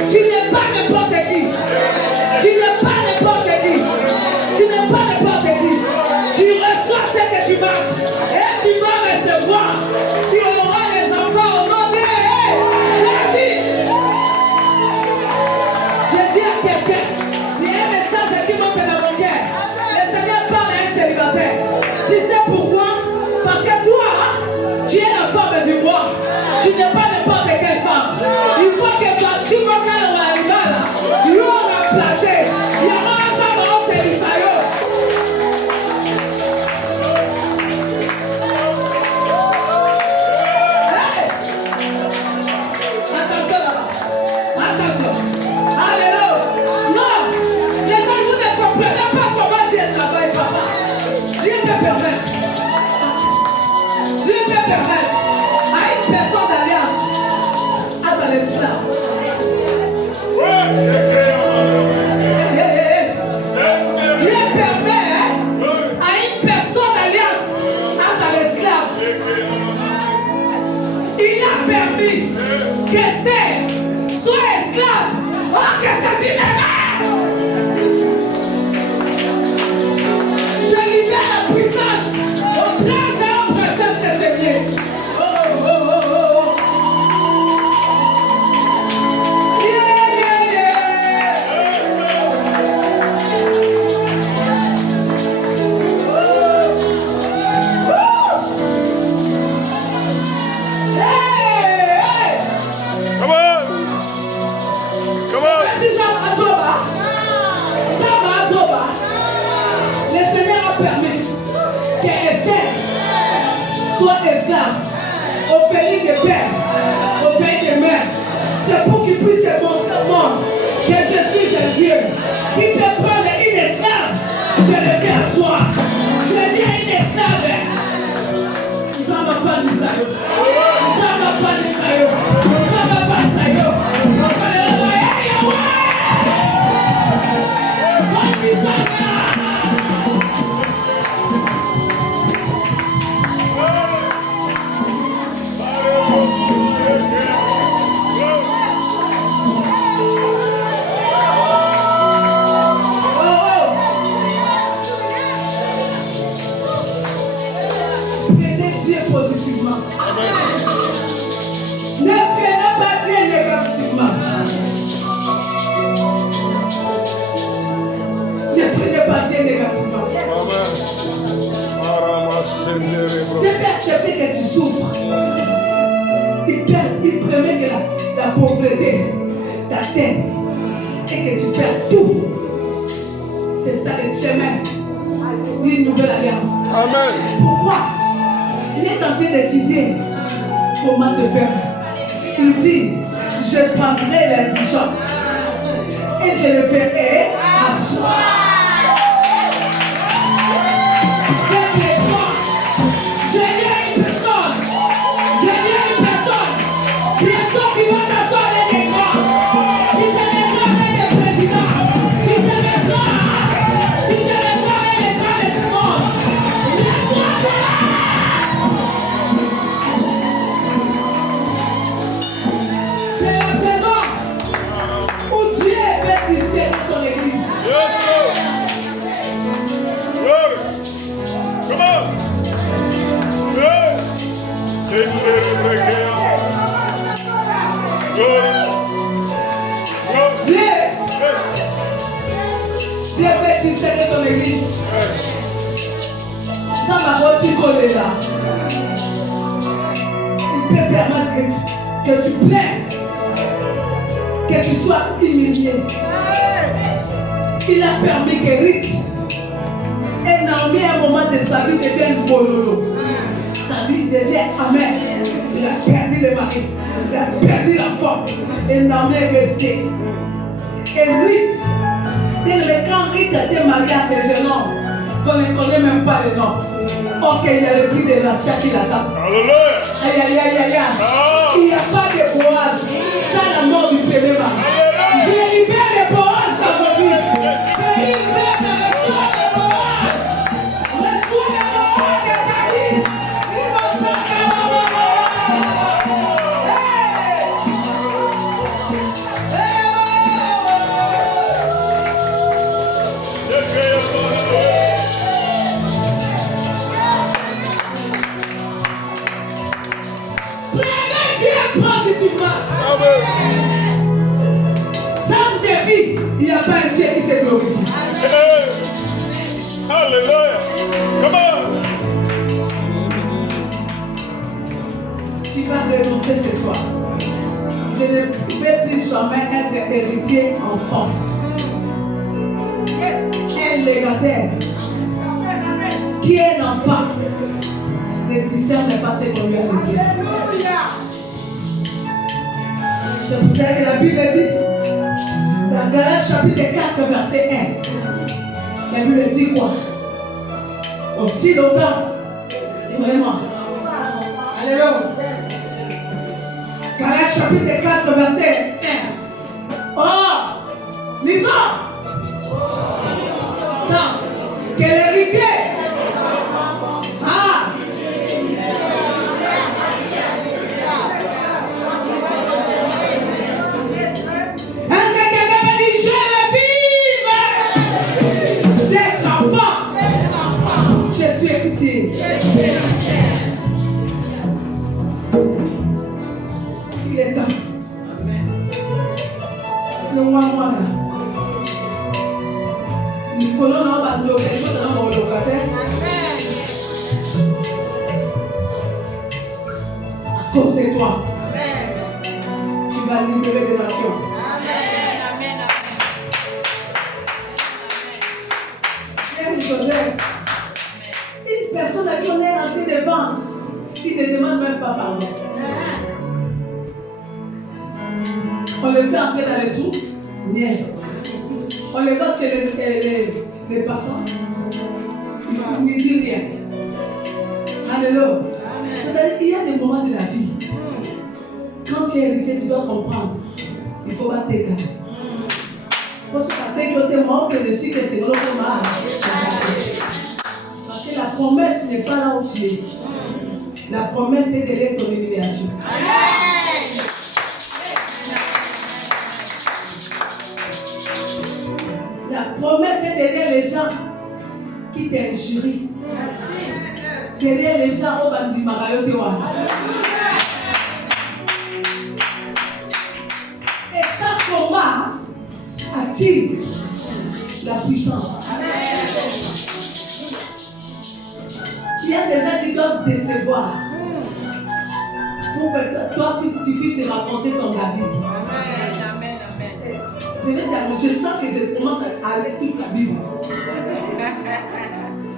Tu n'es pas n'importe qui. Tu n'es pas n'importe qui. Tu n'es pas n'importe qui. Tu reçois ce que tu vas. Et tu vas recevoir. Tu auras les enfants au nom de Jésus. Je dis à quelqu'un, il y a un message qui monte dans mon cœur. Le Seigneur parle à un célibataire. Tu sais pourquoi? Parce que toi, tu es la femme du roi. Tu n'es pas n'importe quelle femme. Il faut que toi, tu vois qu'elle va arriver là. Tu vas remplacer. Il y a un ensemble dans ce Isaïe. Attention là-bas. Attention. Alléluia. Non. Les gens, vous ne comprenez pas comment Dieu travaille, papa. Dieu peut permettre. Dieu peut permettre à une personne d'alliance à sa esclave. Dieu permet à une personne d'alliance à sa esclave. Il a permis qu'Esther soit esclave. Oh, que c'est une erreur! Je libère la puissance au place et au processus des aimés. Oh, oh, oh, oh, oh. Yeah, yeah, yeah. Oh. Oh. Hey, hey. Come on! Come on! Merci, Zama Azoba. Le Seigneur a permis que Esther soit esclave au pays des pères, au pays des mères. C'est pour qu'il puisse se montrer au monde que je suis un Dieu qui peut prendre une esclave. Je le dis à soi. Je dis à une esclave. Ça ne va pas nous sailler. Ça ne va pas nous sailler. Ça ne va pas nous sailler. Prenez Dieu positivement. Ne prenez pas Dieu négativement. Ne prenez pas Dieu négativement. Dieu peut accepter que tu souffres. Il permet que la pauvreté t'atteigne et que tu perds tout. C'est ça le chemin d'une nouvelle alliance. Amen. Pourquoi? Il est en train d'étudier comment te faire. Il dit, je prendrai l'indigent et je le ferai asseoir. Je dis à une personne, bientôt qui va t'asseoir les grands, qui te mettra les présidents, qui te mettra les grands de ce monde. C'est la saison où Dieu veut visiter son église. Come on! Dieu veut visiter son église. Ça m'a retiré là. Il peut permettre que tu plaines, que tu sois humilié. Il a permis que Ruth et Naomi, à un moment de sa vie, devienne bololo. Sa vie devient amère. Il a perdu le mari, il a perdu la femme. Et Naomi est restée. Et Ruth, quand Ruth était mariée à ce jeune homme, qu'on ne connaît même pas le nom. Ok, il y a le prix de l'achat qui l'attend. Alléluia! Aïe, aïe, aïe, aïe, aïe. Il n'y a pas de Boaz. Ça, la mort du premier mari. Je libère les Boaz dans vos vies. Félix, reçois les Boaz. Reçois les Boaz de ta vie. Il va faire la mort. Hey! Il n'y a pas un Dieu qui se glorifie. Alléluia. Comment? Tu vas renoncer ce soir. Je ne pouvais plus jamais être héritier enfant. Un légataire qui est l'enfant ne discerne pas ce qu'on lui a dit. C'est pour ça que la Bible dit, dans Galates chapitre 4, verset 1, la Bible dit quoi? Aussi longtemps, vraiment. Alléluia. Galates chapitre 4, verset 1. Oh, lisons. Non, que l'héritier. Ah. Est-ce que quelqu'un me dit, je refuse d'être enfant? Je suis héritier. Il est temps. Le moi là. Le colon là va nous faire dans mon locataire. À cause de toi. Tu vas libérer des nations. Joseph, une personne à qui on est en train de vendre, il ne demande même pas pardon. On le fait entrer dans les trous, rien. On le va chez les passants, il ne dit rien. Alléluia. C'est-à-dire qu'il y a des moments de la vie, quand tu es héritier, tu dois comprendre, il ne faut pas t'égarer. Parce que tu es mort, que le cycle, c'est l'autre mal. Parce que la promesse n'est pas là où tu es. La promesse est derrière ton humiliation. La promesse est derrière les gens qui t'injurient. Derrière les gens au bandit marayo de wa. Et chaque combat attire la puissance. Il y a des gens qui doivent décevoir pour que toi tu puisses raconter ton David. Je vais dire, je sens que je commence à lire toute la Bible.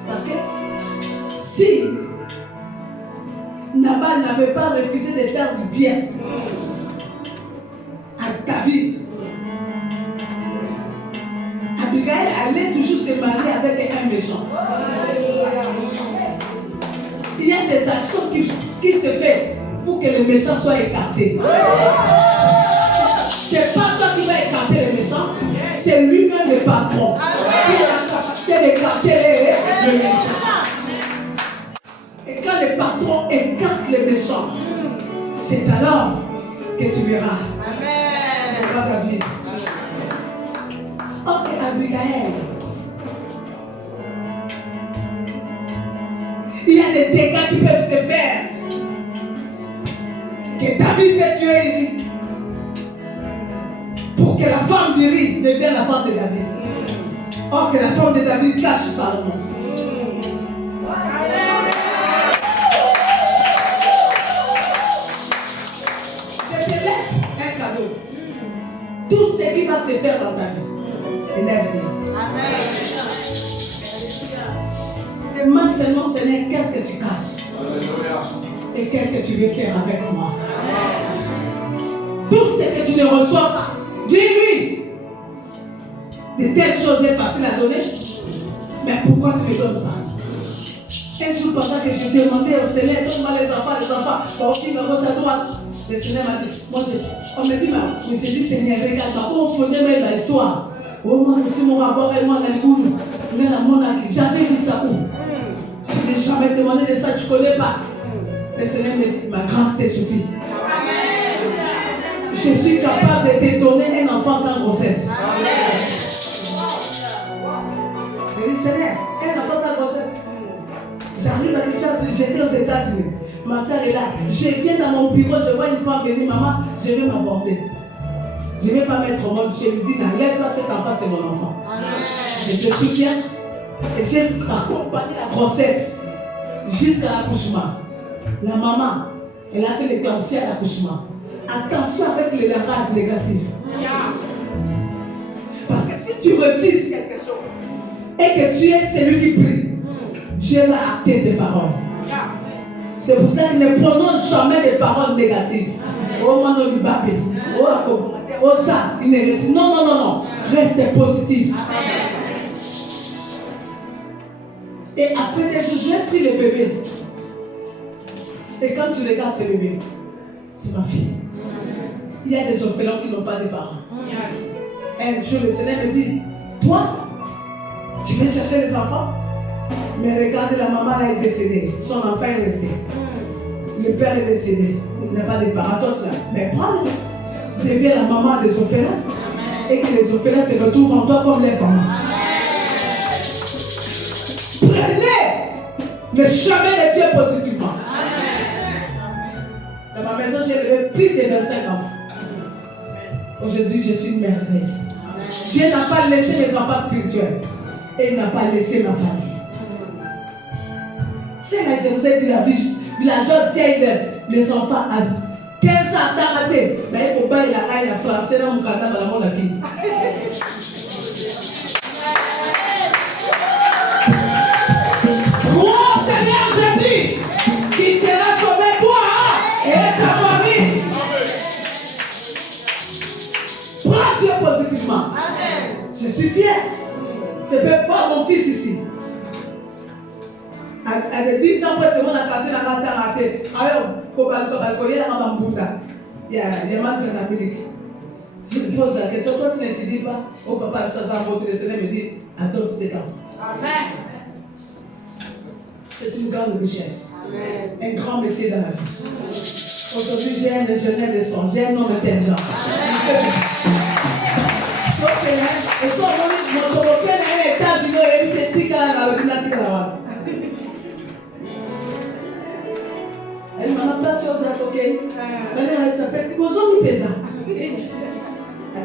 Parce que si Nabal n'avait pas refusé de faire du bien à David, Abigail allait toujours se marier avec un méchant. Il y a des actions qui se font pour que les méchants soient écartés. C'est pas toi qui vas écarter les méchants, c'est lui-même le patron qui a la capacité d'écarter les méchants. Et quand le patron écarte les méchants, c'est alors que tu verras. Amen. Ok, Abigail. Il y a des dégâts qui peuvent se faire. Que David peut tuer Uri. Pour que la femme d'Uri devienne la femme de David. Or que la femme de David cache Salomon. Je te laisse un cadeau. Tout ce qui va se faire dans ta vie. Amen. Demande seulement, Seigneur, qu'est-ce que tu caches? Et qu'est-ce que tu veux faire avec moi? Tout ce que tu ne reçois pas, dis-lui. De telles choses est facile à donner. Mais pourquoi tu ne donnes pas? Un jour pendant que je demandais au Seigneur, donne-moi les enfants. Bon, qui me gauche à droite. Le Seigneur m'a dit, on me dit, mais j'ai dit, Seigneur, regarde-moi, on connaît même la histoire. Oh, moi, je suis mon rapport et moi, j'avais dit ça où? Je n'ai jamais demandé de ça, tu ne connais pas. Le Seigneur me dit, ma grâce te suffit. Je suis capable de te donner un enfant sans grossesse. Je dis, Seigneur, un enfant sans grossesse. J'arrive à quelque chose, j'étais aux États-Unis. Ma soeur est là. Je viens dans mon bureau, je vois une femme venir, maman, je vais m'avorter. Je ne vais pas mettre au monde. Je lui dis, n'enlève pas cet enfant, c'est mon enfant. Je te soutiens. Et j'ai accompagné la grossesse jusqu'à l'accouchement. La maman, elle a fait l'éclampsie à l'accouchement. Attention avec les langages négatifs. Parce que si tu refuses quelque chose et que tu es celui qui prie, Dieu va acter tes paroles. C'est pour ça que ne prononce jamais des paroles négatives. Oh, mon nom, oh, ça, il ne reste. Non, non, non, non. Reste positif. Et après des jours, j'ai pris le bébé. Et quand tu regardes ce bébé, c'est ma fille. Il y a des orphelins qui n'ont pas de parents. Un jour, le Seigneur me dit, toi, tu veux chercher les enfants? Mais regarde, la maman là est décédée. Son enfant est resté. Le père est décédé. Il n'a pas de parents. Mais prends-le. Deviens la maman des orphelins. Et que les orphelins se retrouvent en toi comme les parents. Prenez le chemin de Dieu positivement. Dans ma maison, j'ai élevé plus de 25 enfants. Aujourd'hui, je suis une mère mère. Dieu n'a pas laissé mes enfants spirituels. Et il n'a pas laissé ma famille. C'est là que je vous ai dit la villageoise qui aide les enfants à 15 ans d'arrêter. Mais il faut pas y aller à la France. C'est là mon canard dans la monde aquí. Mon Seigneur Jésus, qui sera sauvé toi et ta famille. Prends Dieu positivement. Je suis fier. Je peux voir mon fils ici. À 10 ans, c'est mon quartier dans la terre. Il y a des maths en Amérique. Je me pose la question, toi tu n'étudies pas. Oh papa, ça le Seigneur me dit, adopte cet enfant. Amen. C'est une grande richesse. Amen. Un grand métier dans la vie. Aujourd'hui, j'ai un ingénieur de son, j'ai un homme intelligent. Et so mon provoqué dans les États-Unis, il y a eu ces trucs là dans le village là. Elle m'a placé aux racoquets. Elle s'appelle Kozomi Pesa.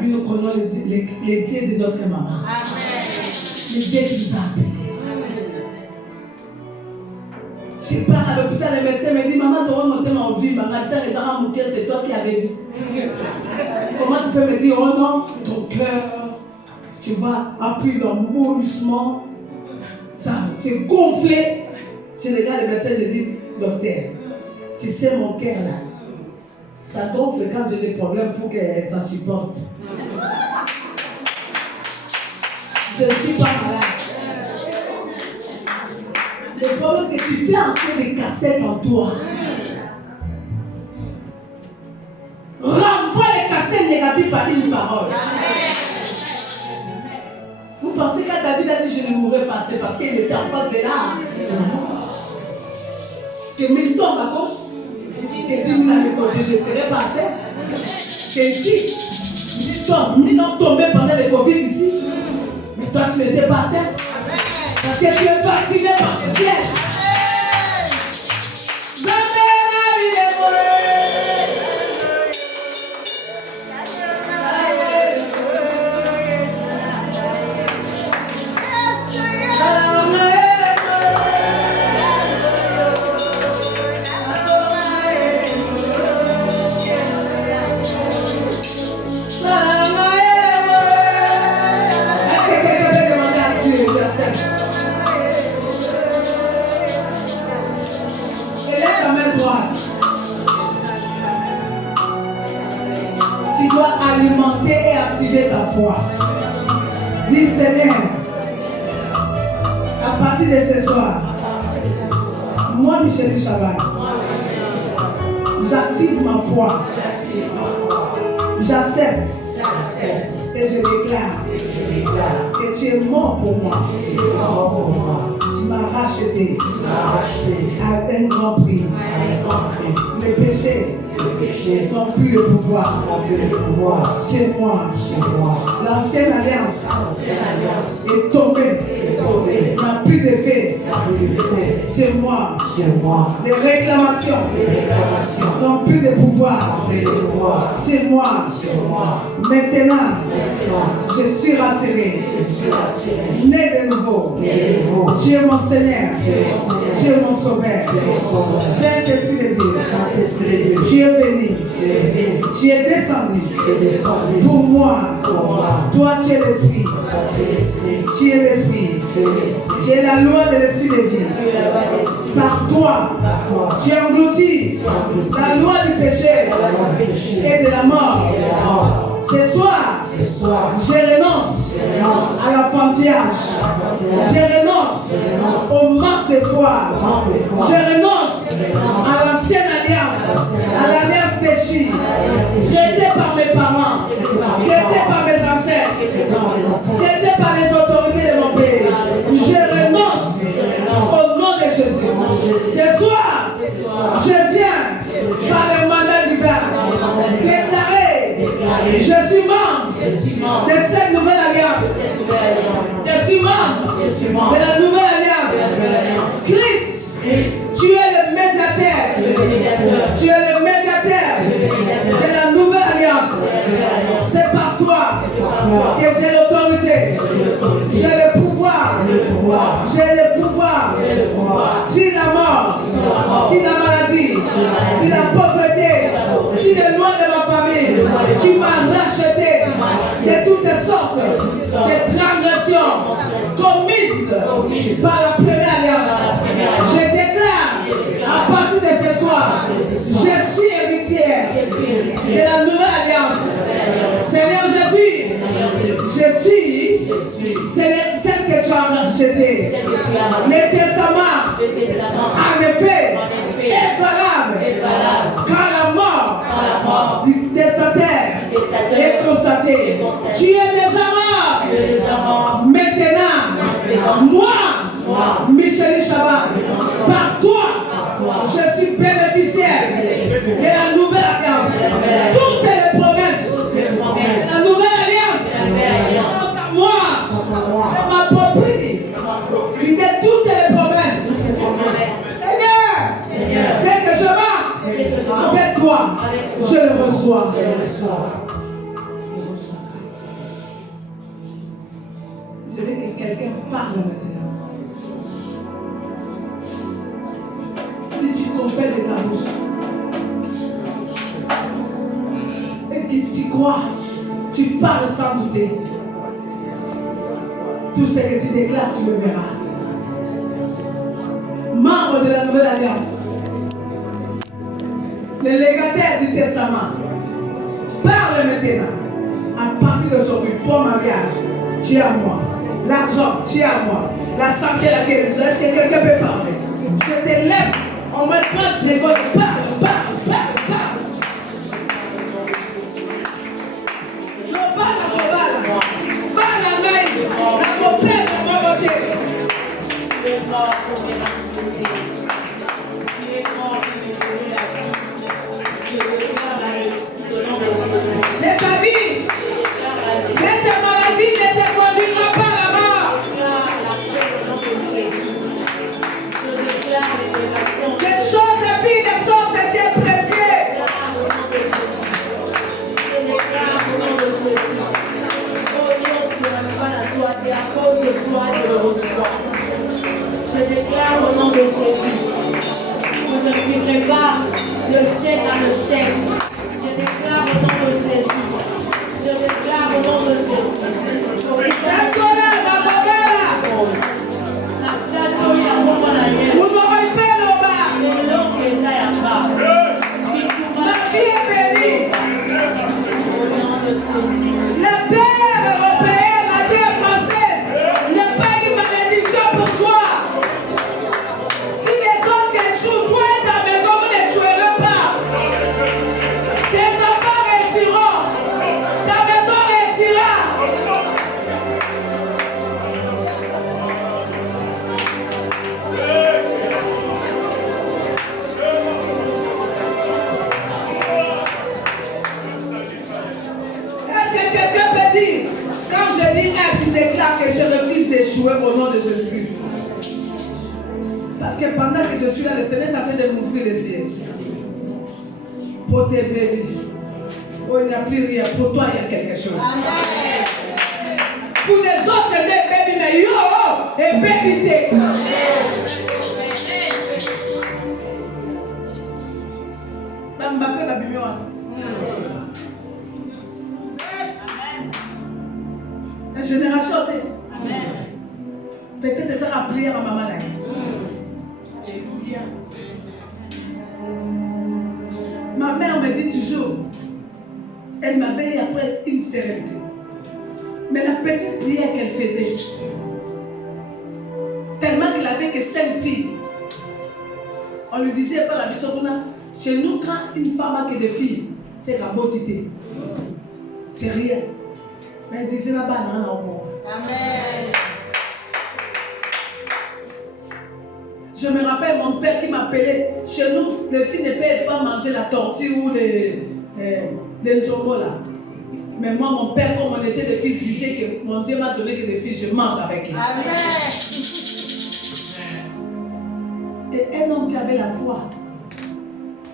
Nous connaissons les dieux de notre maman. Les dieux qui nous appellent. Je pars à l'hôpital, le médecin me dit, maman, tu vas monter en vie. Maman, les armes, c'est toi qui avais vu. Comment tu peux me dire, oh non, ton cœur, tu vas appuyer l'embourrissement. Ça, c'est gonflé. Je regarde le médecin, je dis, docteur, tu sais mon cœur là, ça gonfle quand j'ai des problèmes pour que ça supporte. Je ne suis pas malade. Le problème c'est que tu fais un peu de cassettes en toi. Renvoie les cassettes négatives par une parole. Vous pensez qu'à David a dit je ne mourrai pas, c'est parce qu'il était en face de l'âme. Que 1000 tombent à gauche, que 10 000 à l'école, je serai par terre. Que ici, 1000 tombent, 1000 ont tombé pendant le Covid ici. Mais toi tu n'étais pas à terre. Parce que tu es vacciné par le ciel. Tu dois alimenter et activer ta foi. Dis Seigneur, à partir de ce soir, moi Michel Chaval, j'active ma foi. J'accepte et je déclare que tu es mort pour moi. Tu m'as racheté à un grand prix. Les péchés n'ont plus le pouvoir. C'est moi. L'ancienne alliance est tombée. N'a plus d'effet. C'est moi. Les réclamations n'ont plus de pouvoir sur moi. Maintenant, je suis rassuré. Né de nouveau. Dieu mon Seigneur. Dieu mon Sauveur. Saint-Esprit de Dieu. Dieu béni. Tu es descendu. Pour moi. Toi tu es l'Esprit. Tu es l'Esprit. Tu es la loi de l'Esprit de vie. Par toi, tu engloutis la loi du péché et de la mort. Ce soir, je renonce à l'enfantillage. Je renonce au manque de foi. Je renonce à l'ancienne alliance, à l'alliance déchue, traitée par mes parents, traitée par mes ancêtres, traitée par les autorités de mon pays. Je renonce au nom de Jésus. Ce soir, je viens par le mandat divin déclarer je suis membre de cette nouvelle alliance. Je suis membre de la nouvelle alliance. Christ, tu es le médiateur. Tu es le médiateur de la nouvelle alliance. C'est par toi que j'ai l'autorité. J'ai le pouvoir. J'ai le pouvoir. Si la mort, si la maladie, si la pauvreté, si le loin de ma famille, tu m'as racheté de toutes sortes de transgressions commises par la première alliance. Je déclare à partir de ce soir, je suis héritière de la nouvelle alliance. Seigneur Jésus, je suis celle que tu as rachetée. Le testament, en effet, est valable. Car la mort du testataire est constatée. Tu es déjà mort. Maintenant, moi, Michel Chabat, par toi, je suis bénéficiaire de la nouvelle alliance. Toutes les promesses, la nouvelle alliance, sont à moi. Je m'approprie de toutes les promesses. Seigneur, c'est que je marche avec toi. Je le reçois. Je veux que quelqu'un parle maintenant. Si tu confesses de ta bouche et que tu crois, tu parles sans douter. Tout ce que tu déclares, tu le verras. Membre de la nouvelle alliance, le légataire du testament, parle maintenant. À partir d'aujourd'hui, pour mariage, tu es à moi. L'argent, tu es à moi. La santé, la guérison, est-ce que quelqu'un peut parler? Je te laisse, on me 30 secondes, parle. C'est ta vie. Cette maladie ne te conduira pas à la mort. Des choses et puis des choses étaient pressées. Je déclare au nom de Jésus. Oh Dieu, c'est pas la joie, et à cause de toi, je le reçois. Je déclare au nom de Jésus que je ne vivrai pas de chèque à le chèque. Je déclare au nom de Jésus. Je déclare au nom de Jésus. La terre européenne, la terre française n'est pas une malédiction pour toi. Si les autres échouent, toi et ta maison, vous ne tuerez pas. Tes enfants réussiront. Ta maison réussira. Est-ce que quelqu'un peut dire, quand je dis tu déclares que je refuse d'échouer au nom de Jésus-Christ? Parce que pendant que je suis là, le Seigneur est en train de m'ouvrir les yeux. Pour tes bébés. Oh, il n'y a plus rien. Pour toi, il y a quelque chose. Amen. Pour les autres, des bébés, mais yo, et bébé, t'es. Mbappé va bien. La génération, peut-être ça va prier à maman. Alléluia. Ma mère me dit toujours, elle m'avait eu après une stérilité. Mais la petite prière qu'elle faisait, tellement qu'elle avait que 5 filles, on lui disait pas la bisotona, chez nous, quand une femme a que des filles, c'est la beauté. C'est rien. Mais elle disait là-bas, non, non. Amen. Je me rappelle mon père qui m'appelait. Chez nous, les filles ne peuvent pas manger la tortue ou les nzombo là. Mais moi, mon père, comme on était des filles, disait que mon Dieu m'a donné que des filles, je mange avec elles. Amen. Et un homme qui avait la foi.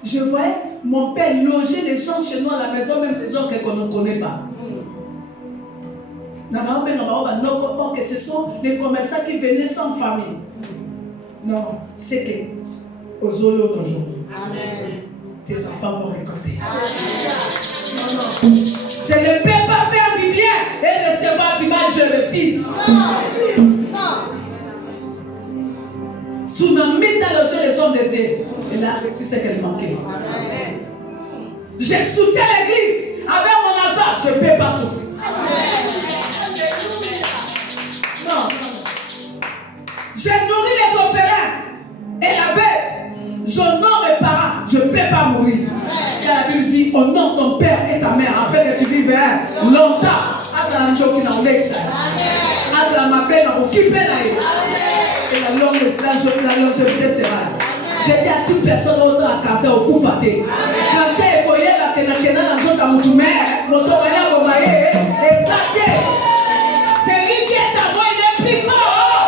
Je voyais mon père loger les gens chez nous à la maison, même les gens qu'on ne connaît pas. Que ce sont les commerçants qui venaient sans famille. Non, c'est que aux autres un jour, tes enfants vont récolter. Non, non. Je ne peux pas faire du bien et recevoir du mal, je refuse. Tsunami dans le jeu des hommes des îles. Et là, c'est ce qu'elle manquait. Je soutiens l'église avec mon argent, je ne peux pas souffrir. Non. J'ai nourri les orphelins et la veuve. J'honore mes parents, je ne peux pas mourir. Car la Bible dit, honore ton père et ta mère afin que tu vives longtemps. Et la longévité sera. J'ai dit à toute personne qui a cassé au coup pâté. Cancer est collé à la Kéna, dans la Moutoumé, Motoya Bomaye, et Zake. C'est lui qui est à moi, il est plus fort.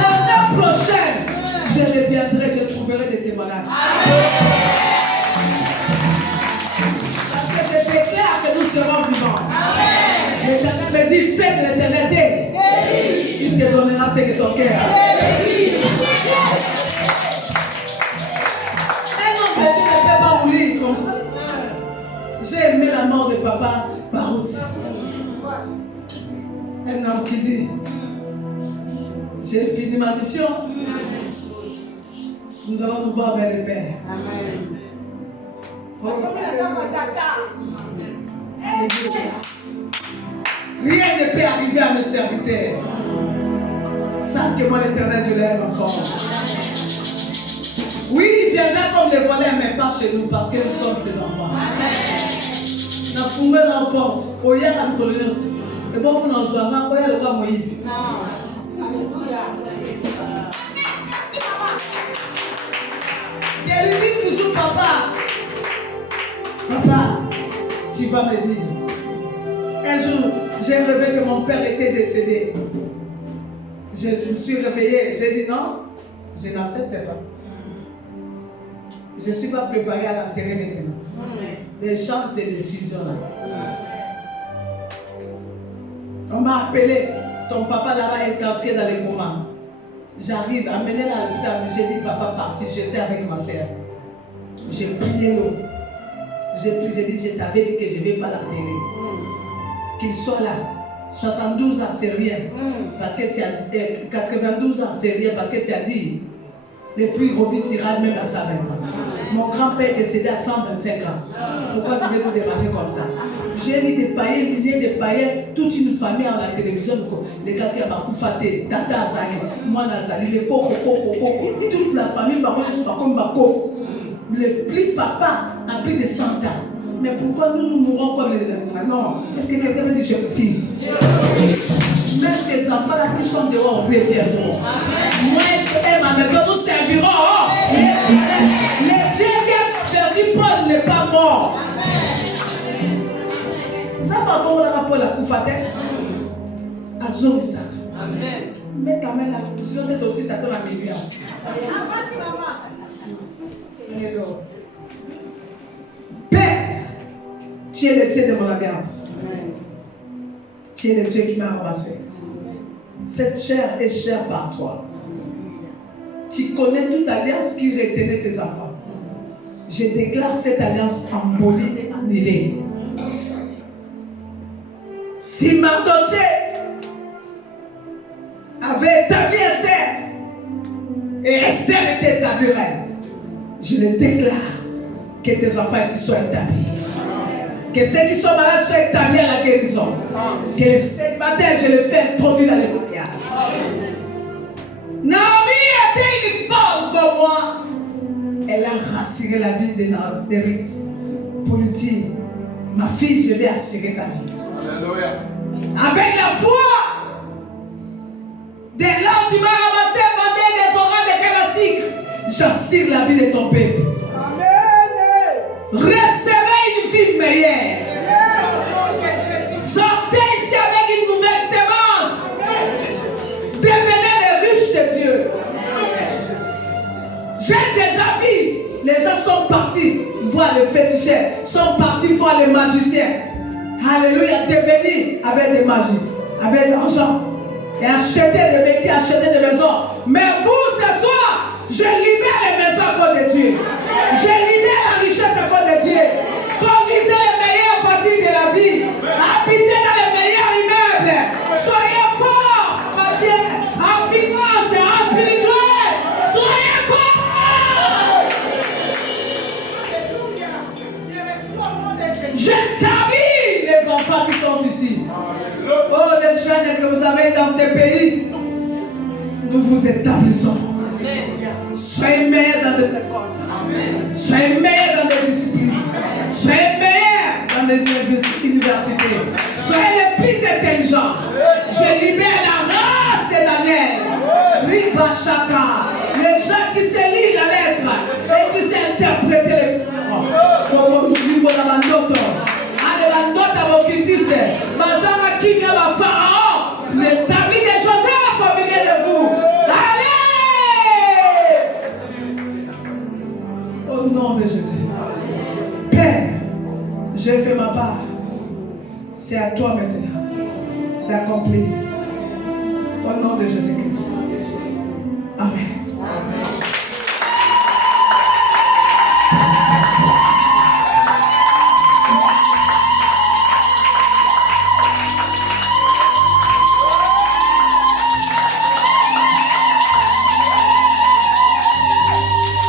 L'année prochaine, je reviendrai, je trouverai des témoignages. Parce que je déclare que nous serons vivants. L'Éternel me dit, fais de l'éternité. Il te donnera ce que ton cœur. Comme ça. J'ai aimé la mort de papa Barout. Un homme qui dit, j'ai fini ma mission. Nous allons nous voir vers le Père. Amen. Rien ne peut arriver à mes serviteurs sans que moi l'Éternel je l'aime encore. Oui, il viendra comme les voleurs, mais pas chez nous, parce que nous sommes ses enfants. Amen. Nous pouvons la porte. Il y a la tolérance. Et bon, pour nous voir, il y a le cas Moïse. Alléluia. Je lui dis toujours, papa, tu vas me dire. Un jour, j'ai rêvé que mon père était décédé. Je me suis réveillée, j'ai dit non, je n'accepte pas. Je ne suis pas préparé à l'enterrer maintenant. Les gens de décision là. On m'a appelé, ton papa là-bas est entré dans les comas. J'arrive, amené à l'hôpital, j'ai dit papa parti, j'étais avec ma soeur. J'ai prié l'eau. J'ai dit, je t'avais dit que je ne vais pas l'enterrer. Qu'il soit là. 72 ans, c'est rien. Parce que tu as dit, 92 ans, c'est rien. Parce que tu as dit, le prix robustira même à 120 ans. Mon grand-père est décédé à 125 ans. Pourquoi tu veux nous déranger comme ça? J'ai mis des païens, lignés des païens, toute une famille à la télévision. Les gars qui ont faté, Tata Azali, moi Nazali, les coco, toute la famille, comme Bako. Le plus papa a plus de 100 ans. Mais pourquoi nous mourons comme les enfants? Non. Est-ce que quelqu'un me dit je refuse? Même tes enfants là qui sont dehors reviendront. Moi et ma maison nous servirons. Les dieux qui ont perdu Paul n'est pas mort. Ça va bon le rapport la Koufate. Azorisa. Amen. Mets ta main là. Sinon, peut-être aussi, ça te la mémoire. Père, tu es le Dieu de mon alliance. Tu es le Dieu qui m'a ramassé. Cette chair est chère par toi. Tu connais toute alliance qui retenait tes enfants. Je déclare cette alliance abolie et annulée. Si Mardoché avait établi Esther et Esther était établie reine, je le déclare que tes enfants ici soient établis. Que ceux qui sont malades soient établis à la guérison. Que les célibataires, je les fais introduire dans les mariages. Naomi était une femme comme moi. Elle a rassuré la vie de Ruth pour lui dire, ma fille, je vais assurer ta vie. Alléluia. Avec la foi, dès lors tu m'as ramassé, vendé des oranges de canasique, j'assure la vie de ton peuple. Recevez une vie meilleure. Sortez ici avec une nouvelle sémence. Devenez les riches de Dieu. J'ai déjà vu, les gens sont partis voir les féticheurs, sont partis voir les magiciens. Alléluia, devenir avec des magies, avec de l'argent. Et acheter des véhicules, acheter des maisons. Mais vous, ce soir, je libère les maisons à cause de Dieu. Je libère la richesse à cause de Dieu. Conduisez les meilleures parties de la vie. Habitez dans les meilleurs immeubles. Soyez forts, mon Dieu, en finance, en spirituel. Soyez forts. J'établis les enfants qui sont ici. Oh, les jeunes que vous avez dans ces pays, nous vous établissons. Soyez meilleurs dans des écoles. Soyez meilleurs dans des disciplines. Soyez meilleurs dans des universités. Soyez les plus intelligents. Je libère la race de Daniel. Riba Shaka. Les gens qui se lisent la lettre et qui s'interprètent les paroles. Allez, la note à vos critiques. Mazama Kinga va Pharaon. L'établi des Joseph au milieu de vous. Au nom de Jésus. Père, j'ai fait ma part. C'est à toi maintenant d'accomplir. Au nom de Jésus-Christ. Amen.